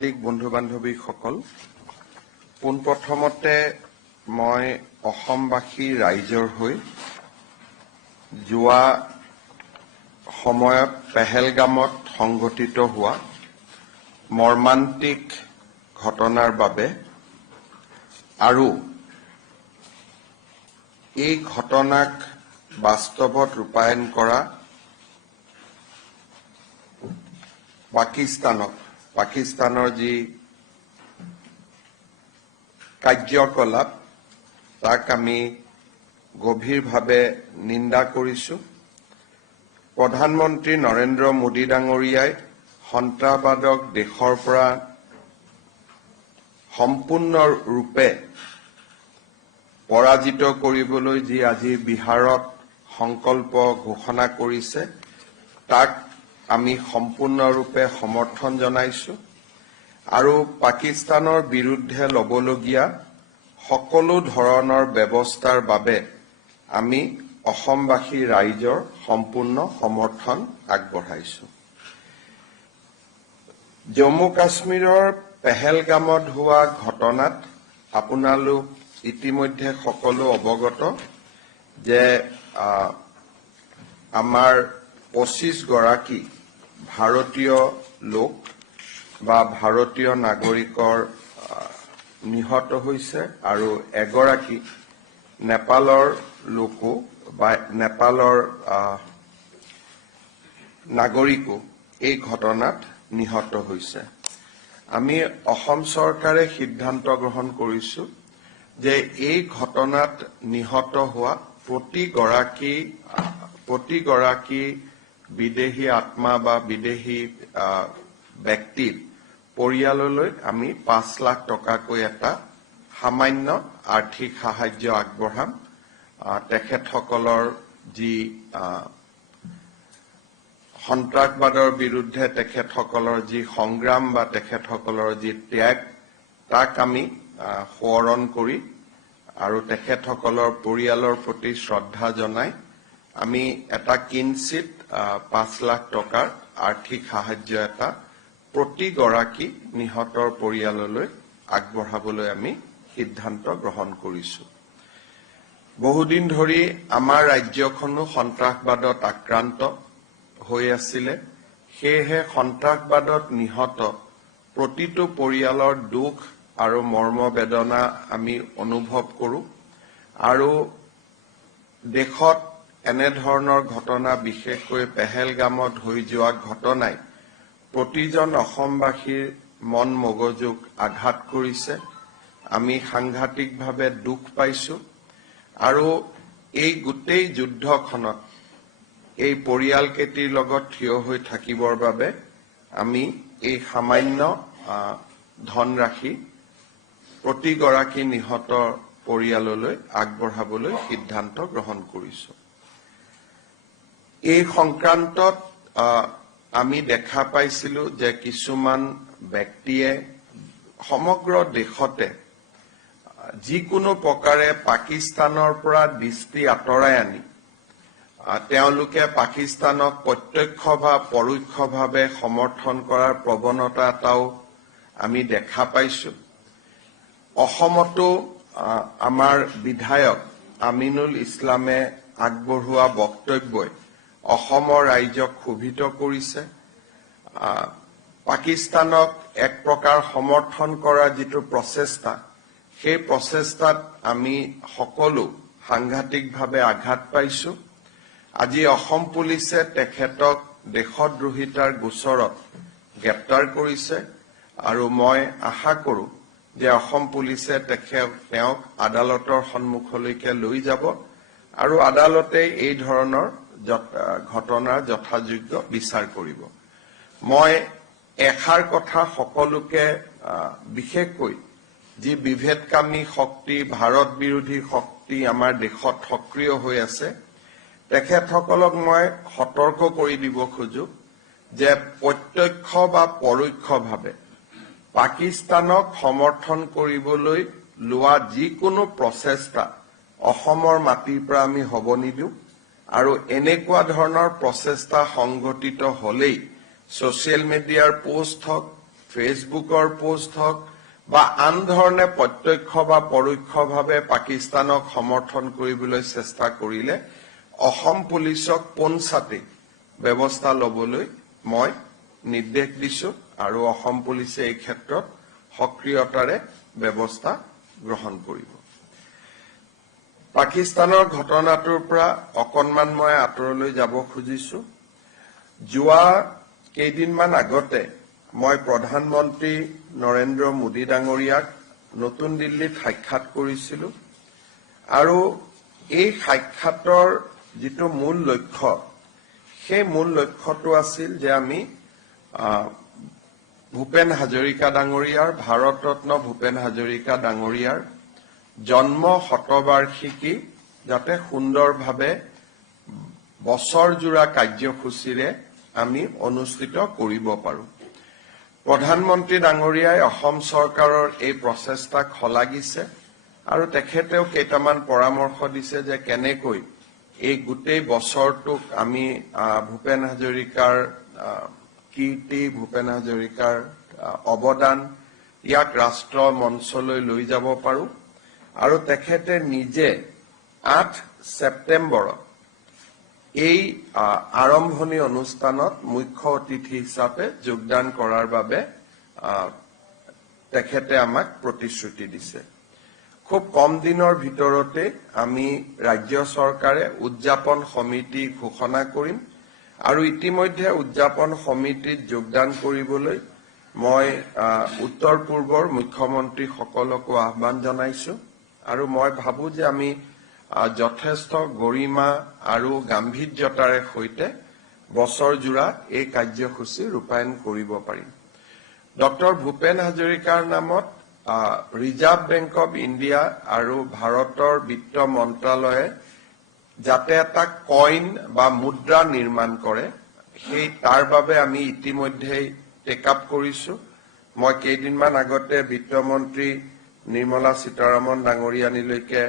বন্ধু-বান্ধৱীসকল, পোনপ্ৰথমতে মই অসমবাসী ৰাইজৰ হৈ যোৱা সময়ত পেহেলগামত সংঘটিত হোৱা মৰ্মান্তিক ঘটনাৰ বাবে আৰু এই ঘটনাক বাস্তৱত ৰূপায়ণ কৰা পাকিস্তানৰ যি কাৰ্যকলাপ তাক আমি গভীৰভাৱে নিন্দা কৰিছো। প্ৰধানমন্ত্ৰী নৰেন্দ্ৰ মোদী ডাঙৰীয়াই সন্ত্ৰাসবাদক দেশৰ পৰা সম্পূৰ্ণৰূপে পৰাজিত কৰিবলৈ যি আজি বিহাৰত সংকল্প ঘোষণা কৰিছে তাক আমি সম্পূৰ্ণৰূপে সমৰ্থন জনাইছো আৰু পাকিস্তানৰ বিৰুদ্ধে লবলগীয়া সকলো ধৰণৰ ব্যৱস্থাৰ বাবে আমি অসমবাসী ৰাইজৰ সম্পূৰ্ণ সমৰ্থন আগবঢ়াইছো। জম্মু কাশ্মীৰৰ পেহেলগামত হোৱা ঘটনাত আপোনালোক ইতিমধ্যে সকলো অৱগত যে আমাৰ 25 গৰাকী ভাৰতীয় লোক বা ভাৰতীয় নাগৰিকৰ নিহত হৈছে আৰু এগৰাকী নেপালৰ লোকো বা নেপালৰ নাগৰিকো এই ঘটনাত নিহত হৈছে। আমি অসম চৰকাৰে সিদ্ধান্ত গ্ৰহণ কৰিছো যে এই ঘটনাত নিহত হোৱা প্ৰতিগৰাকী বিদেশী আত্মা বা বিদেশী ব্যক্তিৰ পৰিয়াললৈ আমি 5 লাখ টকাকৈ এটা সামান্য আৰ্থিক সাহায্য আগবঢ়াম। তেখেতসকলৰ যি সন্ত্ৰাসবাদৰ বিৰুদ্ধে তেখেতসকলৰ যি সংগ্ৰাম বা তেখেতসকলৰ যি ত্যাগ তাক আমি সোঁৱৰণ কৰি আৰু তেখেতসকলৰ পৰিয়ালৰ প্ৰতি শ্ৰদ্ধা জনাই আমি এটা কিঞ্চিত 5 লাখ টকাৰ আৰ্থিক সাহায্য এটা প্ৰতিগৰাকী নিহতৰ পৰিয়াললৈ আগবঢ়াবলৈ আমি সিদ্ধান্ত গ্ৰহণ কৰিছো। বহুদিন ধৰি আমাৰ ৰাজ্যখনো সন্ত্ৰাসবাদত আক্ৰান্ত হৈ আছিল। সেয়েহে সন্ত্ৰাসবাদত নিহত প্ৰতিটো পৰিয়ালৰ দুখ আৰু মৰ্মবেদনা আমি অনুভৱ কৰো আৰু দেশত এনেধৰণৰ ঘটনা বিশেষকৈ পেহেলগামত হৈ যোৱা ঘটনাই প্ৰতিজন অসমবাসীৰ মন মগজুক আঘাত কৰিছে। আমি সাংঘাতিকভাৱে দুখ পাইছো আৰু এই গোটেই যুদ্ধখনত এই পৰিয়ালকেইটিৰ লগত থিয় হৈ থাকিবৰ বাবে আমি এই সামান্য ধনৰাশি প্ৰতিগৰাকী নিহত পৰিয়াললৈ আগবঢ়াবলৈ সিদ্ধান্ত গ্ৰহণ কৰিছো। এই সংক্ৰান্তত আমি দেখা পাইছিলো যে কিছুমান ব্যক্তিয়ে সমগ্ৰ দেশতে যিকোনো প্ৰকাৰে পাকিস্তানৰ পৰা দৃষ্টি আঁতৰাই আনি তেওঁলোকে পাকিস্তানক প্ৰত্যক্ষ বা পৰোক্ষভাৱে সমৰ্থন কৰাৰ প্ৰৱণতা এটাও আমি দেখা পাইছো। অসমতো আমাৰ বিধায়ক আমিনুল ইছলামে আগবঢ়োৱা বক্তব্যই অসমৰ ৰাইজক ক্ষোভিত কৰিছে। পাকিস্তানক এক প্ৰকাৰ সমৰ্থন কৰাৰ যিটো প্ৰচেষ্টা সেই প্ৰচেষ্টাত আমি সকলো সাংঘাতিকভাৱে আঘাত পাইছো। আজি অসম পুলিচে তেখেতক দেশদ্ৰোহিতাৰ গোচৰত গ্ৰেপ্তাৰ কৰিছে আৰু মই আশা কৰো যে অসম পুলিচে তেওঁক আদালতৰ সন্মুখলৈকে লৈ যাব আৰু আদালতে এই ধৰণৰ ঘটনাৰ যথাযোগ্য বিচাৰ কৰিব। মই এষাৰ কথা সকলোকে বিশেষকৈ যি বিভেদকামী শক্তি ভাৰত বিৰোধী শক্তি আমাৰ দেশত সক্ৰিয় হৈ আছে তেখেতসকলক মই সতৰ্ক কৰি দিব খোজো যে প্ৰত্যক্ষ বা পৰোক্ষভাৱে পাকিস্তানক সমৰ্থন কৰিবলৈ লোৱা যিকোনো প্ৰচেষ্টা অসমৰ মাটিৰ পৰা আমি হ'ব নিদিওঁ আৰু এনেকুৱা ধৰণৰ প্ৰচেষ্টা সংঘটিত হলেই ছচিয়েল মিডিয়াৰ পোষ্ট হওক ফেচবুকৰ পোষ্ট হওক বা আন ধৰণে প্ৰত্যক্ষ বা পৰোক্ষভাৱে পাকিস্তানক সমৰ্থন কৰিবলৈ চেষ্টা কৰিলে অসম পুলিচক পোনছাটেই ব্যৱস্থা ল'বলৈ মই নিৰ্দেশ দিছো আৰু অসম পুলিচে এই ক্ষেত্ৰত সক্ৰিয়তাৰে ব্যৱস্থা গ্ৰহণ কৰিব। পাকিস্তানৰ ঘটনাটোৰ পৰা অকণমান মই আঁতৰলৈ যাব খুজিছো। যোৱা কেইদিনমান আগতে মই প্ৰধানমন্ত্ৰী নৰেন্দ্ৰ মোদী ডাঙৰীয়াক নতুন দিল্লীত সাক্ষাৎ কৰিছিলো আৰু এই সাক্ষাতৰ যিটো মূল লক্ষ্য সেই মূল লক্ষ্যটো আছিল যে আমি ভূপেন হাজৰিকা ডাঙৰীয়াৰ ভাৰতৰত্ন ভূপেন হাজৰিকা ডাঙৰীয়াৰ জন্ম শতবাৰ্ষিকী যাতে সুন্দৰভাৱে বছৰজোৰা কাৰ্যসূচীৰে আমি অনুষ্ঠিত কৰিব পাৰো। প্ৰধানমন্ত্ৰী ডাঙৰীয়াই অসম চৰকাৰৰ এই প্ৰচেষ্টাক শলাগিছে আৰু তেখেতেও কেইটামান পৰামৰ্শ দিছে যে কেনেকৈ এই গোটেই বছৰটোক আমি ভূপেন হাজৰিকাৰ কীৰ্তি ভূপেন হাজৰিকাৰ অৱদান ইয়াক ৰাষ্ট্ৰ মঞ্চলৈ লৈ যাব পাৰো আৰু তেখেতে নিজে 8 ছেপ্টেম্বৰত এই আৰম্ভণি অনুষ্ঠানত মুখ্য অতিথি হিচাপে যোগদান কৰাৰ বাবে তেখেতে আমাক প্ৰতিশ্ৰুতি দিছে। খুব কম দিনৰ ভিতৰতে আমি ৰাজ্য চৰকাৰে উদযাপন সমিতি ঘোষণা কৰিম আৰু ইতিমধ্যে উদযাপন সমিতিত যোগদান কৰিবলৈ মই উত্তৰ পূৰ্বৰ মুখ্যমন্ত্ৰীসকলকো আহ্বান জনাইছো আৰু মই ভাবো যে আমি যথেষ্ট গৰিমা আৰু গাম্ভীৰ্যতাৰে সৈতে বছৰজোৰা এই কাৰ্যসূচী ৰূপায়ণ কৰিব পাৰিম। ডক্টৰ ভূপেন হাজৰিকাৰ নামত ৰিজাৰ্ভ বেংক অব ইণ্ডিয়া আৰু ভাৰতৰ বিত্ত মন্ত্ৰালয়ে যাতে এটা কইন বা মুদ্ৰা নিৰ্মাণ কৰে সেই তাৰ বাবে আমি ইতিমধ্যেই টেক আপ কৰিছো। মই কেইদিনমান আগতে বিত্তমন্ত্ৰী নিৰ্মলা সীতাৰামন ডাঙৰীয়ানীলৈকে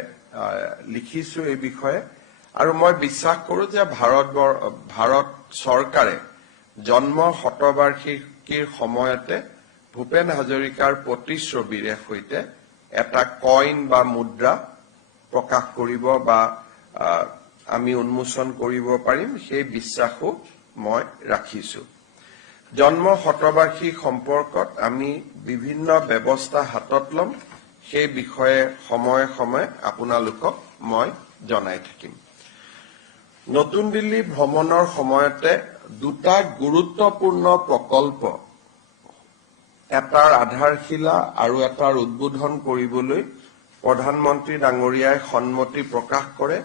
লিখিছো এই বিষয়ে আৰু মই বিশ্বাস কৰো যে ভাৰত চৰকাৰে জন্ম শতবাৰ্ষিকীৰ সময়তে ভূপেন হাজৰিকাৰ প্ৰতিচ্ছবিৰে সৈতে এটা কইন বা মুদ্ৰা প্ৰকাশ কৰিব বা আমি উন্মোচন কৰিব পাৰিম সেই বিশ্বাসো মই ৰাখিছো। জন্ম শতবাৰ্ষিকী সম্পৰ্কত আমি বিভিন্ন ব্যৱস্থা হাতত ল'ম সেই বিষয়ে সময়ে সময়ে আপোনালোকক মই জনাই থাকিম। নতুন দিল্লী ভ্ৰমণৰ সময়তে দুটা গুৰুত্বপূৰ্ণ প্ৰকল্প এটাৰ আধাৰশিলা আৰু এটাৰ উদ্বোধন কৰিবলৈ প্ৰধানমন্ত্ৰী ডাঙৰীয়াই সন্মতি প্ৰকাশ কৰে।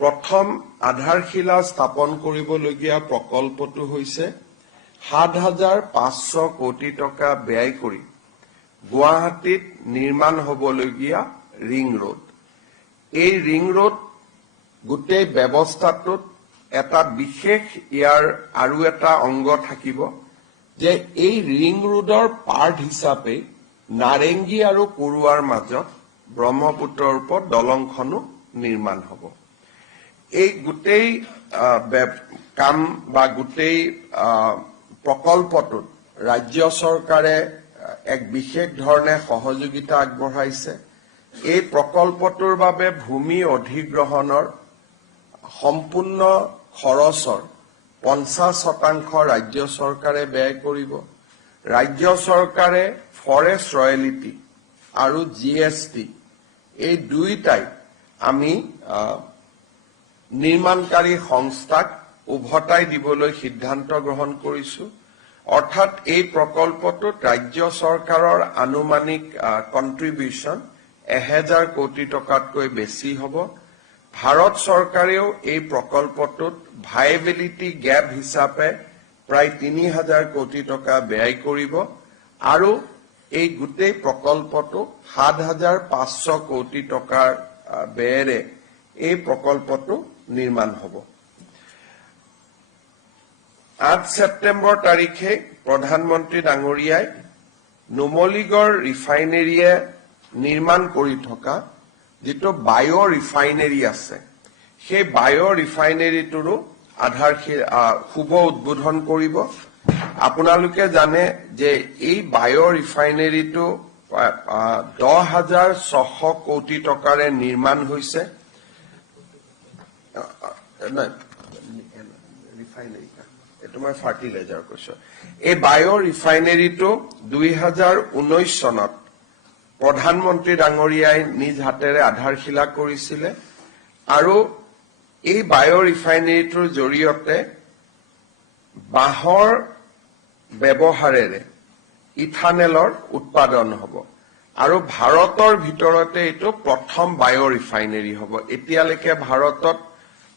প্ৰথম আধাৰশিলা স্থাপন কৰিবলগীয়া প্ৰকল্পটো হৈছে ৭,৫০০ কোটি টকা ব্যয় কৰি গুৱাহাটীত নিৰ্মাণ হ'বলগীয়া ৰিং ৰোড। এই ৰিং ৰোড গোটেই ব্যৱস্থাটোত এটা বিশেষ ইয়াৰ আৰু এটা অংগ থাকিব যে এই ৰিং ৰোডৰ পাৰ্ট হিচাপে নাৰেংগী আৰু কুৰুৱাৰ মাজত ব্ৰহ্মপুত্ৰৰ ওপৰত দলংখনো নিৰ্মাণ হ'ব। এই গোটেই কাম বা গোটেই প্ৰকল্পটোত ৰাজ্য চৰকাৰে এক বিশেষ ধৰণে সহযোগিতা আগবঢ়াইছে। এই প্ৰকল্পটোৰ বাবে ভূমি অধিগ্ৰহণৰ সম্পূৰ্ণ খৰচৰ 50% ৰাজ্য চৰকাৰে ব্যয় কৰিব। ৰাজ্য চৰকাৰে ফৰেষ্ট ৰয়েলিটি আৰু GST এই দুইটাই আমি নিৰ্মাণকাৰী সংস্থাক উভতাই দিবলৈ সিদ্ধান্ত গ্ৰহণ কৰিছো। অৰ্থাৎ এই প্ৰকল্পটোত ৰাজ্য চৰকাৰৰ আনুমানিক কন্ট্ৰিবিউশ্যন 1000 কোটি টকাতকৈ বেছি হ'ব। ভাৰত চৰকাৰেও এই প্ৰকল্পটোত ভাইবিলিটি গেপ হিচাপে প্ৰায় 3000 কোটি টকা ব্যয় কৰিব আৰু এই গোটেই প্ৰকল্পটো ৭,৫০০ কোটি টকাৰ ব্যয়েৰে এই প্ৰকল্পটো নিৰ্মাণ হ'ব। 8 ছেপ্টেম্বৰ তাৰিখে প্ৰধানমন্ত্ৰী ডাঙৰীয়াই নুমলীগড় ৰিফাইনেৰীয়ে নিৰ্মাণ কৰি থকা যিটো বায়' ৰিফাইনেৰী আছে সেই বায়' ৰিফাইনেৰীটোৰো শুভ উদ্বোধন কৰিব আপোনালোকে জানে যে এই বায়' ৰিফাইনেৰীটো 10,600 কোটি টকাৰে নিৰ্মাণ হৈছে এইটো মই ফাৰ্টিলাইজাৰ কৈছো এই বায়' ৰিফাইনেৰীটো 2019 চনত প্ৰধানমন্ত্ৰী ডাঙৰীয়াই নিজ হাতেৰে আধাৰশিলা কৰিছিলে আৰু এই বায়' ৰিফাইনেৰীটোৰ জৰিয়তে বাঁহৰ ব্যৱহাৰেৰে ইথানেলৰ উৎপাদন হ'ব আৰু ভাৰতৰ ভিতৰতে এইটো প্ৰথম বায়' ৰিফাইনেৰী হ'ব এতিয়ালৈকে ভাৰতত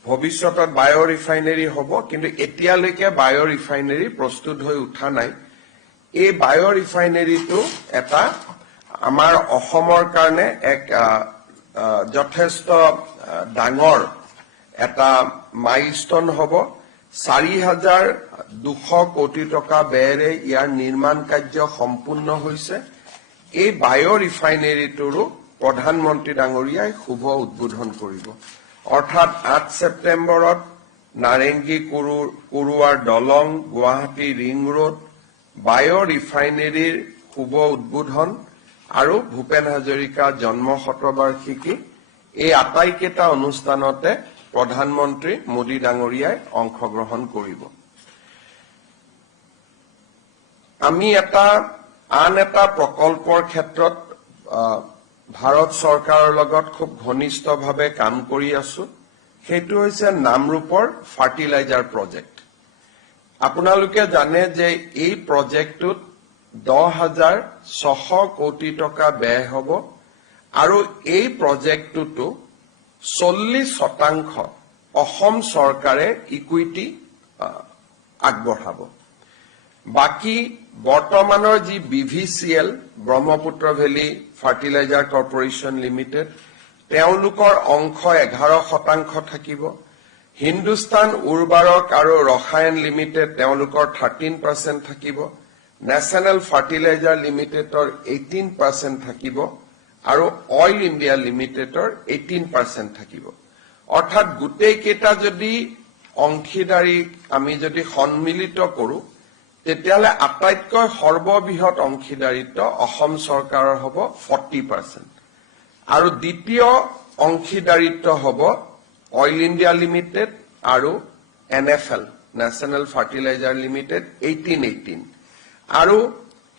ভৱিষ্যতত বায়' ৰিফাইনেৰী হ'ব কিন্তু এতিয়ালৈকে বায়' ৰিফাইনেৰী প্ৰস্তুত হৈ উঠা নাই এই বায়' ৰিফাইনেৰীটো এটা আমাৰ অসমৰ কাৰণে এক যথেষ্ট ডাঙৰ এটা মাইলষ্টন হ'ব 4,200 কোটি টকা ব্যয়েৰে ইয়াৰ নিৰ্মাণ কাৰ্য সম্পূৰ্ণ হৈছে এই বায়' ৰিফাইনেৰীটোৰো প্ৰধানমন্ত্ৰী ডাঙৰীয়াই শুভ উদ্বোধন কৰিব অৰ্থাৎ 8 ছেপ্টেম্বৰত নাৰেংগী কুৰুৱাৰ দলং গুৱাহাটী ৰিং ৰোড বায়' ৰিফাইনেৰীৰ শুভ উদ্বোধন আৰু ভূপেন হাজৰিকা জন্ম শতবাৰ্ষিকী এই আটাইকেইটা অনুষ্ঠানতে প্ৰধানমন্ত্ৰী মোদী ডাঙৰীয়াই অংশগ্ৰহণ কৰিব আমি আন এটা প্ৰকল্পৰ ক্ষেত্ৰত ভাৰত চৰকাৰৰ লগত খুব ঘনিষ্ঠভাৱে কাম কৰি আছো সেইটো হৈছে নামৰূপৰ ফাৰ্টিলাইজাৰ প্ৰজেক্ট আপোনালোকে জানে যে এই প্ৰজেক্টটোত 10,600 কোটি টকা ব্যয় হ'ব আৰু এই প্ৰজেক্টটো 40% অসম চৰকাৰে ইকুইটি আগবঢ়াব বাকি বৰ্তমানৰ যি BVCL Brahmaputra valley fertilizer corporation limited তেওঁলোকৰ অংশ 11% থাকিব হিন্দুস্তান উৰ্বাৰক আৰু ৰসায়ন লিমিটেড তেওঁলোকৰ 13% থাকিব নেশ্যনেল ফাৰ্টিলাইজাৰ লিমিটেডৰ 18% থাকিব আৰু অইল ইণ্ডিয়া লিমিটেডৰ 18% থাকিব অৰ্থাৎ গোটেই কেইটা যদি অংশীদাৰী আমি যদি সন্মিলিত কৰো তেতিয়ালে আটাইতকৈ সৰ্ববৃহৎ অংশীদাৰিত্ব অসম চৰকাৰৰ হ'ব 40% আৰু দ্বিতীয় অংশীদাৰিত্ব হ'ব অইল ইণ্ডিয়া লিমিটেড আৰু NFL নেশ্যনেল ফাৰ্টিলাইজাৰ লিমিটেড 18 আৰু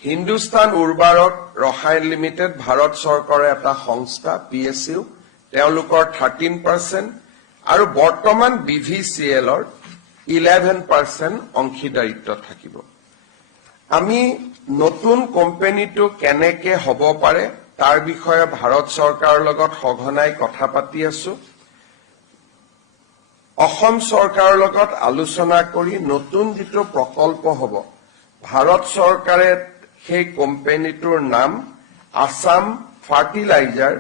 হিন্দুস্তান উৰ্বাৰক ৰসায়ন লিমিটেড ভাৰত চৰকাৰৰ এটা সংস্থা PSU তেওঁলোকৰ 13% আৰু বৰ্তমান BVCLৰ 11% অংশীদাৰিত্ব থাকিব আমি নতুন কোম্পানীটো কেনেকে হ'ব পাৰে তাৰ বিষয়ে ভাৰত চৰকাৰৰ লগত সঘনাই কথা পাতি আছো অসম চৰকাৰৰ লগত আলোচনা কৰি নতুন যিটো প্ৰকল্প হ'ব ভাৰত চৰকাৰে সেই কোম্পানীটোৰ নাম Assam fertilizer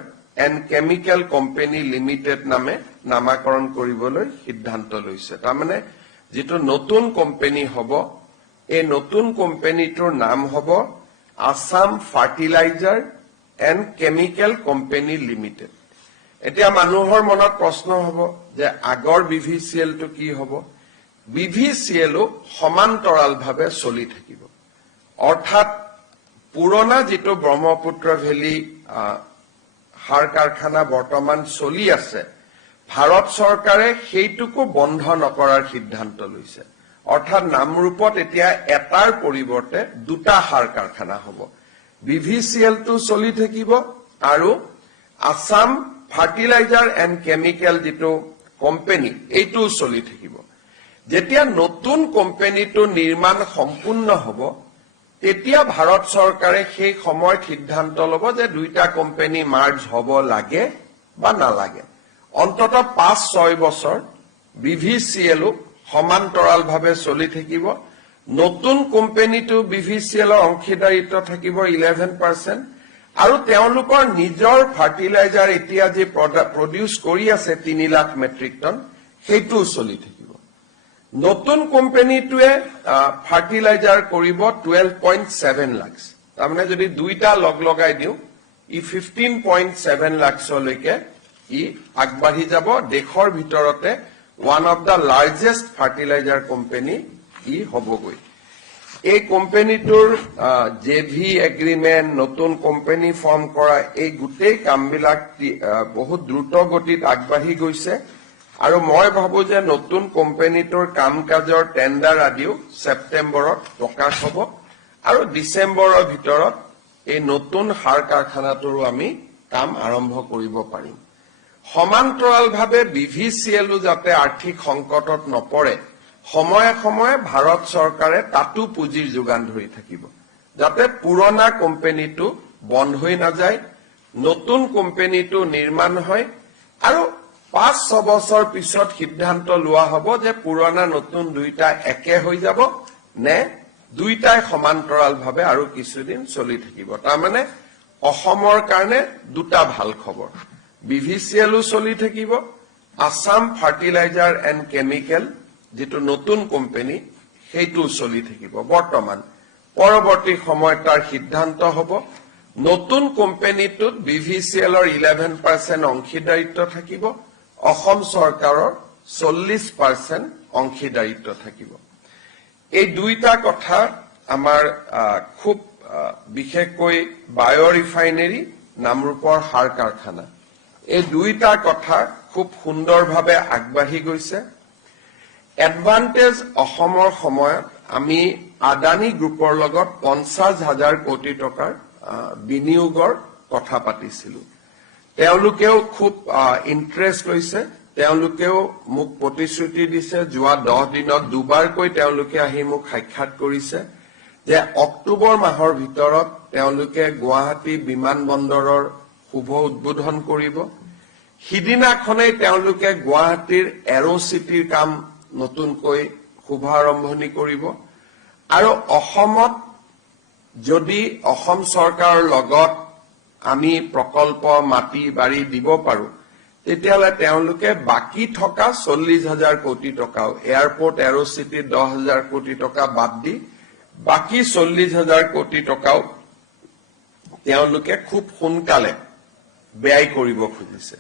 and chemical company limited নামে নামাকৰণ কৰিবলৈ সিদ্ধান্ত লৈছে তাৰমানে যিটো নতুন কোম্পানী হ'ব এই নতুন কোম্পানীটোৰ নাম হ'ব Assam fertilizer and chemical company limited এতিয়া মানুহৰ মনত প্ৰশ্ন হ'ব যে আগৰ BVCLটো কি হ'ব BVCLও সমান্তৰালভাৱে চলি থাকিব অৰ্থাৎ পুৰণা যিটো ব্ৰহ্মপুত্ৰ ভেলী সাৰ কাৰখানা বৰ্তমান চলি আছে ভাৰত চৰকাৰে সেইটোকো বন্ধ নকৰাৰ সিদ্ধান্ত লৈছে অৰ্থাৎ নামৰূপত এতিয়া এটাৰ পৰিৱৰ্তে দুটা সাৰ কাৰখানা হ'ব BVCLটো চলি থাকিব আৰু আসাম ফাৰ্টিলাইজাৰ এণ্ড কেমিকেল যিটো কোম্পানী এইটোও চলি থাকিব যেতিয়া নতুন কোম্পানীটো নিৰ্মাণ সম্পূৰ্ণ হ'ব তেতিয়া ভাৰত চৰকাৰে সেই সময়ত সিদ্ধান্ত ল'ব যে দুইটা কোম্পানী মাৰ্জ হ'ব লাগে বা নালাগে অন্তত 5-6 বছৰ BVCLও সমান্তৰালভাৱে চলি থাকিব নতুন কোম্পানীটো BVCLৰ অংশীদাৰিত্ব থাকিব 11% আৰু তেওঁলোকৰ নিজৰ ফাৰ্টিলাইজাৰ এতিয়া যে প্ৰডিউচ কৰি আছে 3 লাখ মেট্ৰিক টন সেইটোও চলি থাকিব নতুন কোম্পানীটোৱে ফাৰ্টিলাইজাৰ কৰিব 12.7 লাখ তাৰমানে যদি দুইটা লগ লগাই দিও ই 15.7 লাখলৈকে ই আগবাঢ়ি যাব দেশৰ ভিতৰতে one of the largest fertilizer company ই হ'বগৈ এই কোম্পানীটোৰ জেভি এগ্ৰিমেণ্ট নতুন কোম্পানী ফৰ্ম কৰা এই গোটেই কামবিলাক বহুত দ্ৰুত গতিত আগবাঢ়ি গৈছে আৰু মই ভাবো যে নতুন কোম্পানীটোৰ কাম কাজৰ টেণ্ডাৰ আদিও ছেপ্টেম্বৰত প্ৰকাশ হ'ব আৰু ডিচেম্বৰৰ ভিতৰত এই নতুন সাৰ কাৰখানাটোৰো আমি কাম আৰম্ভ কৰিব পাৰিম সমান্তৰালভাৱে BVCLও যাতে আৰ্থিক সংকটত নপৰে সময়ে সময়ে ভাৰত চৰকাৰে তাতো পুঁজিৰ যোগান ধৰি থাকিব যাতে পুৰণা কোম্পানীটো বন্ধ হৈ নাযায় নতুন কোম্পানীটো নিৰ্মাণ হয় আৰু 5-6 বছৰ পিছত সিদ্ধান্ত লোৱা হ'ব যে পুৰণা নতুন দুইটা একে হৈ যাব নে দুইটাই সমান্তৰালভাৱে আৰু কিছুদিন চলি থাকিব তাৰমানে অসমৰ কাৰণে দুটা ভাল খবৰ BVCLও চলি থাকিব আসাম ফাৰ্টিলাইজাৰ এণ্ড কেমিকেল যেটো নতুন কোম্পানী সেইটো চলি থাকিব বৰ্তমান পৰৱৰ্তী সময়ত তাৰ সিদ্ধান্ত হ'ব নতুন কোম্পানীটোত BVCLৰ 11% অংশীদাৰিত্ব থাকিব অসম চৰকাৰৰ 40% অংশীদাৰিত্ব থাকিব এই দুইটা কথা আমাৰ খুব বিশেষকৈ বায়' ৰিফাইনেৰী নামৰূপৰ সাৰ কাৰখানা এই দুইটা কথা খুব সুন্দৰভাৱে আগবাঢ়ি গৈছে এডভান্টেজ অসমৰ সময়ত আমি আদানী গ্ৰুপৰ লগত 50,000 কোটি টকাৰ বিনিয়োগৰ কথা পাতিছিলো তেওঁলোকেও খুব ইন্টাৰেষ্ট লৈছে তেওঁলোকেও মোক প্ৰতিশ্ৰুতি দিছে যোৱা 10 দিনত দুবাৰকৈ তেওঁলোকে আহি মোক সাক্ষাৎ কৰিছে যে অক্টোবৰ মাহৰ ভিতৰত তেওঁলোকে গুৱাহাটী বিমানবন্দৰৰ শুভ উদ্বোধন কৰিব সিদিনাখনেই তেওঁলোকে গুৱাহাটীৰ এৰো চিটিৰ কাম নতুনকৈ শুভাৰম্ভণি কৰিব আৰু অসমত যদি অসম চৰকাৰৰ লগত আমি প্ৰকল্প মাটি বাৰী দিব পাৰো তেতিয়ালে তেওঁলোকে বাকি থকা 40,000 কোটি টকা এয়াৰপোৰ্ট এৰো চিটি 10,000 কোটি টকা বাদ দি বাকি 40,000 কোটি টকাও তেওঁলোকে খুব সোনকালে ব্যয় কৰিব খুজিছে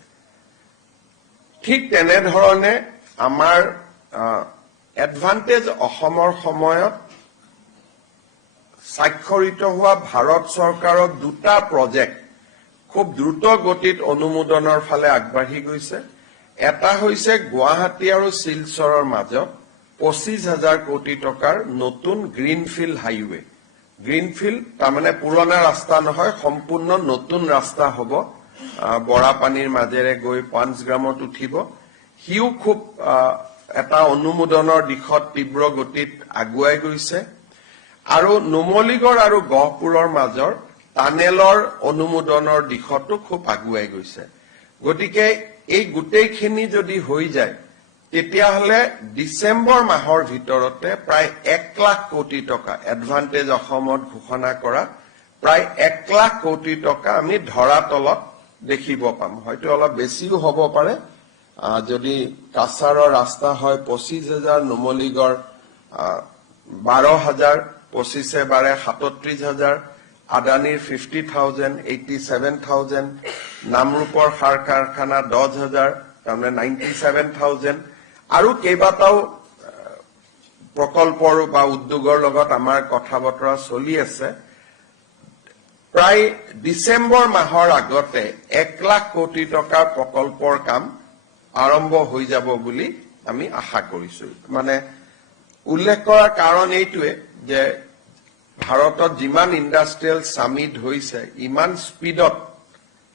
ঠিক তেনেধৰণে আমাৰ এডভান্টেজ অসমৰ সময়ত স্বাক্ষৰিত হোৱা ভাৰত চৰকাৰৰ দুটা প্ৰজেক্ট খুব দ্ৰুত গতিত অনুমোদনৰ ফালে আগবাঢ়ি গৈছে এটা হৈছে গুৱাহাটী আৰু শিলচৰৰ মাজত 25,000 কোটি টকাৰ নতুন গ্ৰীণফিল্ড হাইৱে গ্ৰীণফিল্ড তাৰমানে পুৰণা ৰাস্তা নহয় সম্পূৰ্ণ নতুন ৰাস্তা হ'ব বৰাপানীৰ মাজেৰে গৈ পাঞ্চগ্ৰামত উঠিব হিউ খুব এটা অনুমোদনৰ দিশত তীব্ৰ গতিত আগুৱাই গৈছে আৰু নুমলীগড় আৰু গহপুৰৰ মাজৰ টানেলৰ অনুমোদনৰ দিশতো খুব আগুৱাই গৈছে গতিকে এই গোটেইখিনি যদি হৈ যায় তেতিয়াহলে ডিসেম্বৰ মাহৰ ভিতৰতে প্ৰায় 1 লাখ কোটি টকা এডভান্টেজ অসমত ঘোষণা কৰা প্ৰায় 1 লাখ কোটি টকা আমি ধৰাতলত দেখিব পাম হয়তো অলপ বেছিও হ'ব পাৰে যদি কাছাৰৰ ৰাস্তা হয় 25,000 নুমলীগড় 12,000 25 বাৰে 37,000 আদানীৰ 50,000 87,000 নামৰূপৰ সাৰ কাৰখানা 10,000 তাৰমানে 97,000 আৰু কেইবাটাও প্ৰকল্পৰ বা উদ্যোগৰ লগত আমাৰ কথা বতৰা চলি আছে প্ৰায় ডিসেম্বৰ মাহৰ আগতে 1 লাখ কোটি টকাৰ প্ৰকল্পৰ কাম আৰম্ভ হৈ যাব বুলি আমি আশা কৰিছো মানে উল্লেখ কৰাৰ কাৰণ এইটোৱে যে ভাৰতত যিমান ইণ্ডাষ্ট্ৰিয়েল সামিট হৈছে ইমান স্পীডত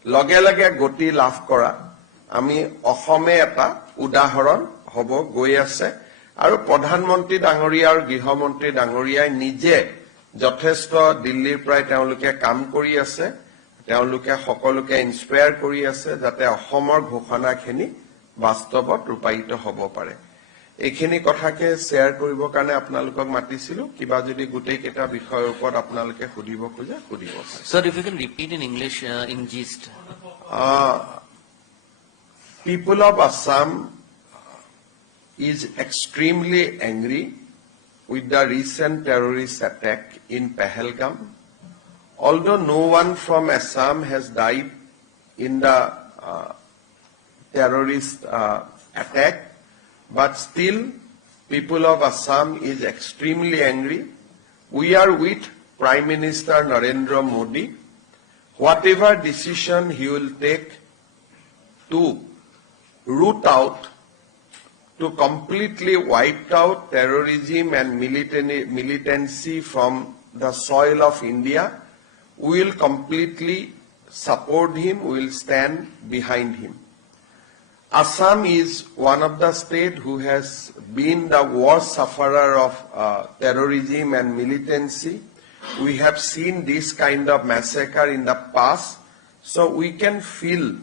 লগে লগে গতি লাভ কৰা আমি অসমে এটা উদাহৰণ হ'ব গৈ আছে আৰু প্ৰধানমন্ত্ৰী ডাঙৰীয়া আৰু গৃহমন্ত্ৰী ডাঙৰীয়াই নিজে যথেষ্ট দিল্লীৰ প্ৰায় তেওঁলোকে কাম কৰি আছে তেওঁলোকে সকলোকে ইনস্পায়াৰ কৰি আছে যাতে অসমৰ ঘোষণাখিনি বাস্তৱত ৰূপায়িত হ'ব পাৰে এইখিনি কথাকে শেয়াৰ কৰিবৰ কাৰণে আপোনালোকক মাতিছিলো কিবা যদি গোটেই কেটা বিষয়ৰ ওপৰত আপোনালোকে সুধিব খোজে সুধিব Sir, if you can repeat in English in gist. People of Assam is extremely angry with the recent terrorist attack in Pahalgam. Although no one from Assam has died in the terrorist attack, but still people of Assam is extremely angry. We are with Prime Minister Narendra Modi. Whatever decision he will take to root out, to completely wipe out terrorism and militancy from the soil of India, we will completely support him, we will stand behind him. Assam is one of the states who has been the worst sufferer of terrorism and militancy. We have seen this kind of massacre in the past, so we can feel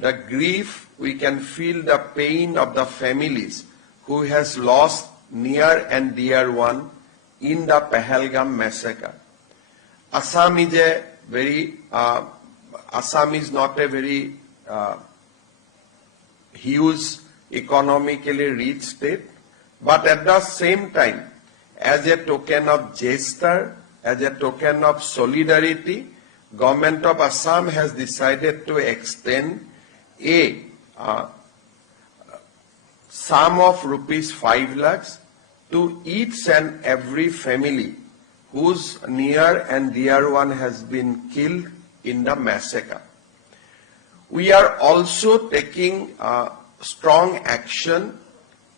the grief, we can feel the pain of the families who has lost near and dear one in the Pahalgam massacre. Assam is not a very huge economically rich state, but at the same time, as a token of gesture, as a token of solidarity, Government of Assam has decided to extend a sum of rupees 5 lakhs to each and every family whose near and dear one has been killed in the massacre. We are also taking strong action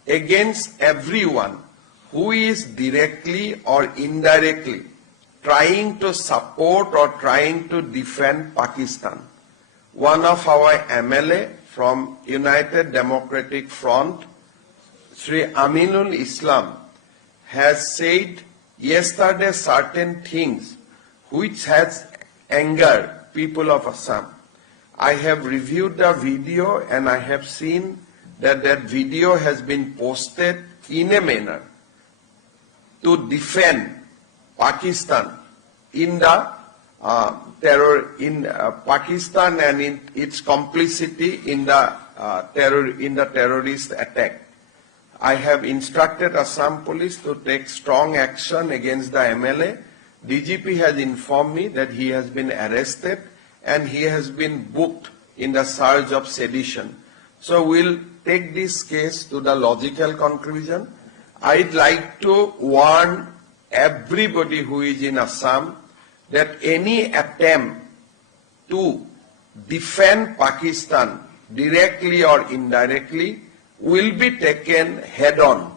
against everyone who is directly or indirectly trying to support or trying to defend Pakistan. One of our MLA from United Democratic Front, Sri Aminul Islam, has said yesterday certain things which has angered people of Assam. I have reviewed the video and I have seen that that video has been posted in a manner to defend Pakistan in the terror in Pakistan and in its complicity in the terrorist attack. I have instructed Assam Police to take strong action against the MLA. DGP has informed me that he has been arrested and he has been booked in the charge of sedition. So we'll take this case to the logical conclusion. I'd like to warn everybody who is in Assam that any attempt to defend Pakistan directly or indirectly will be taken head on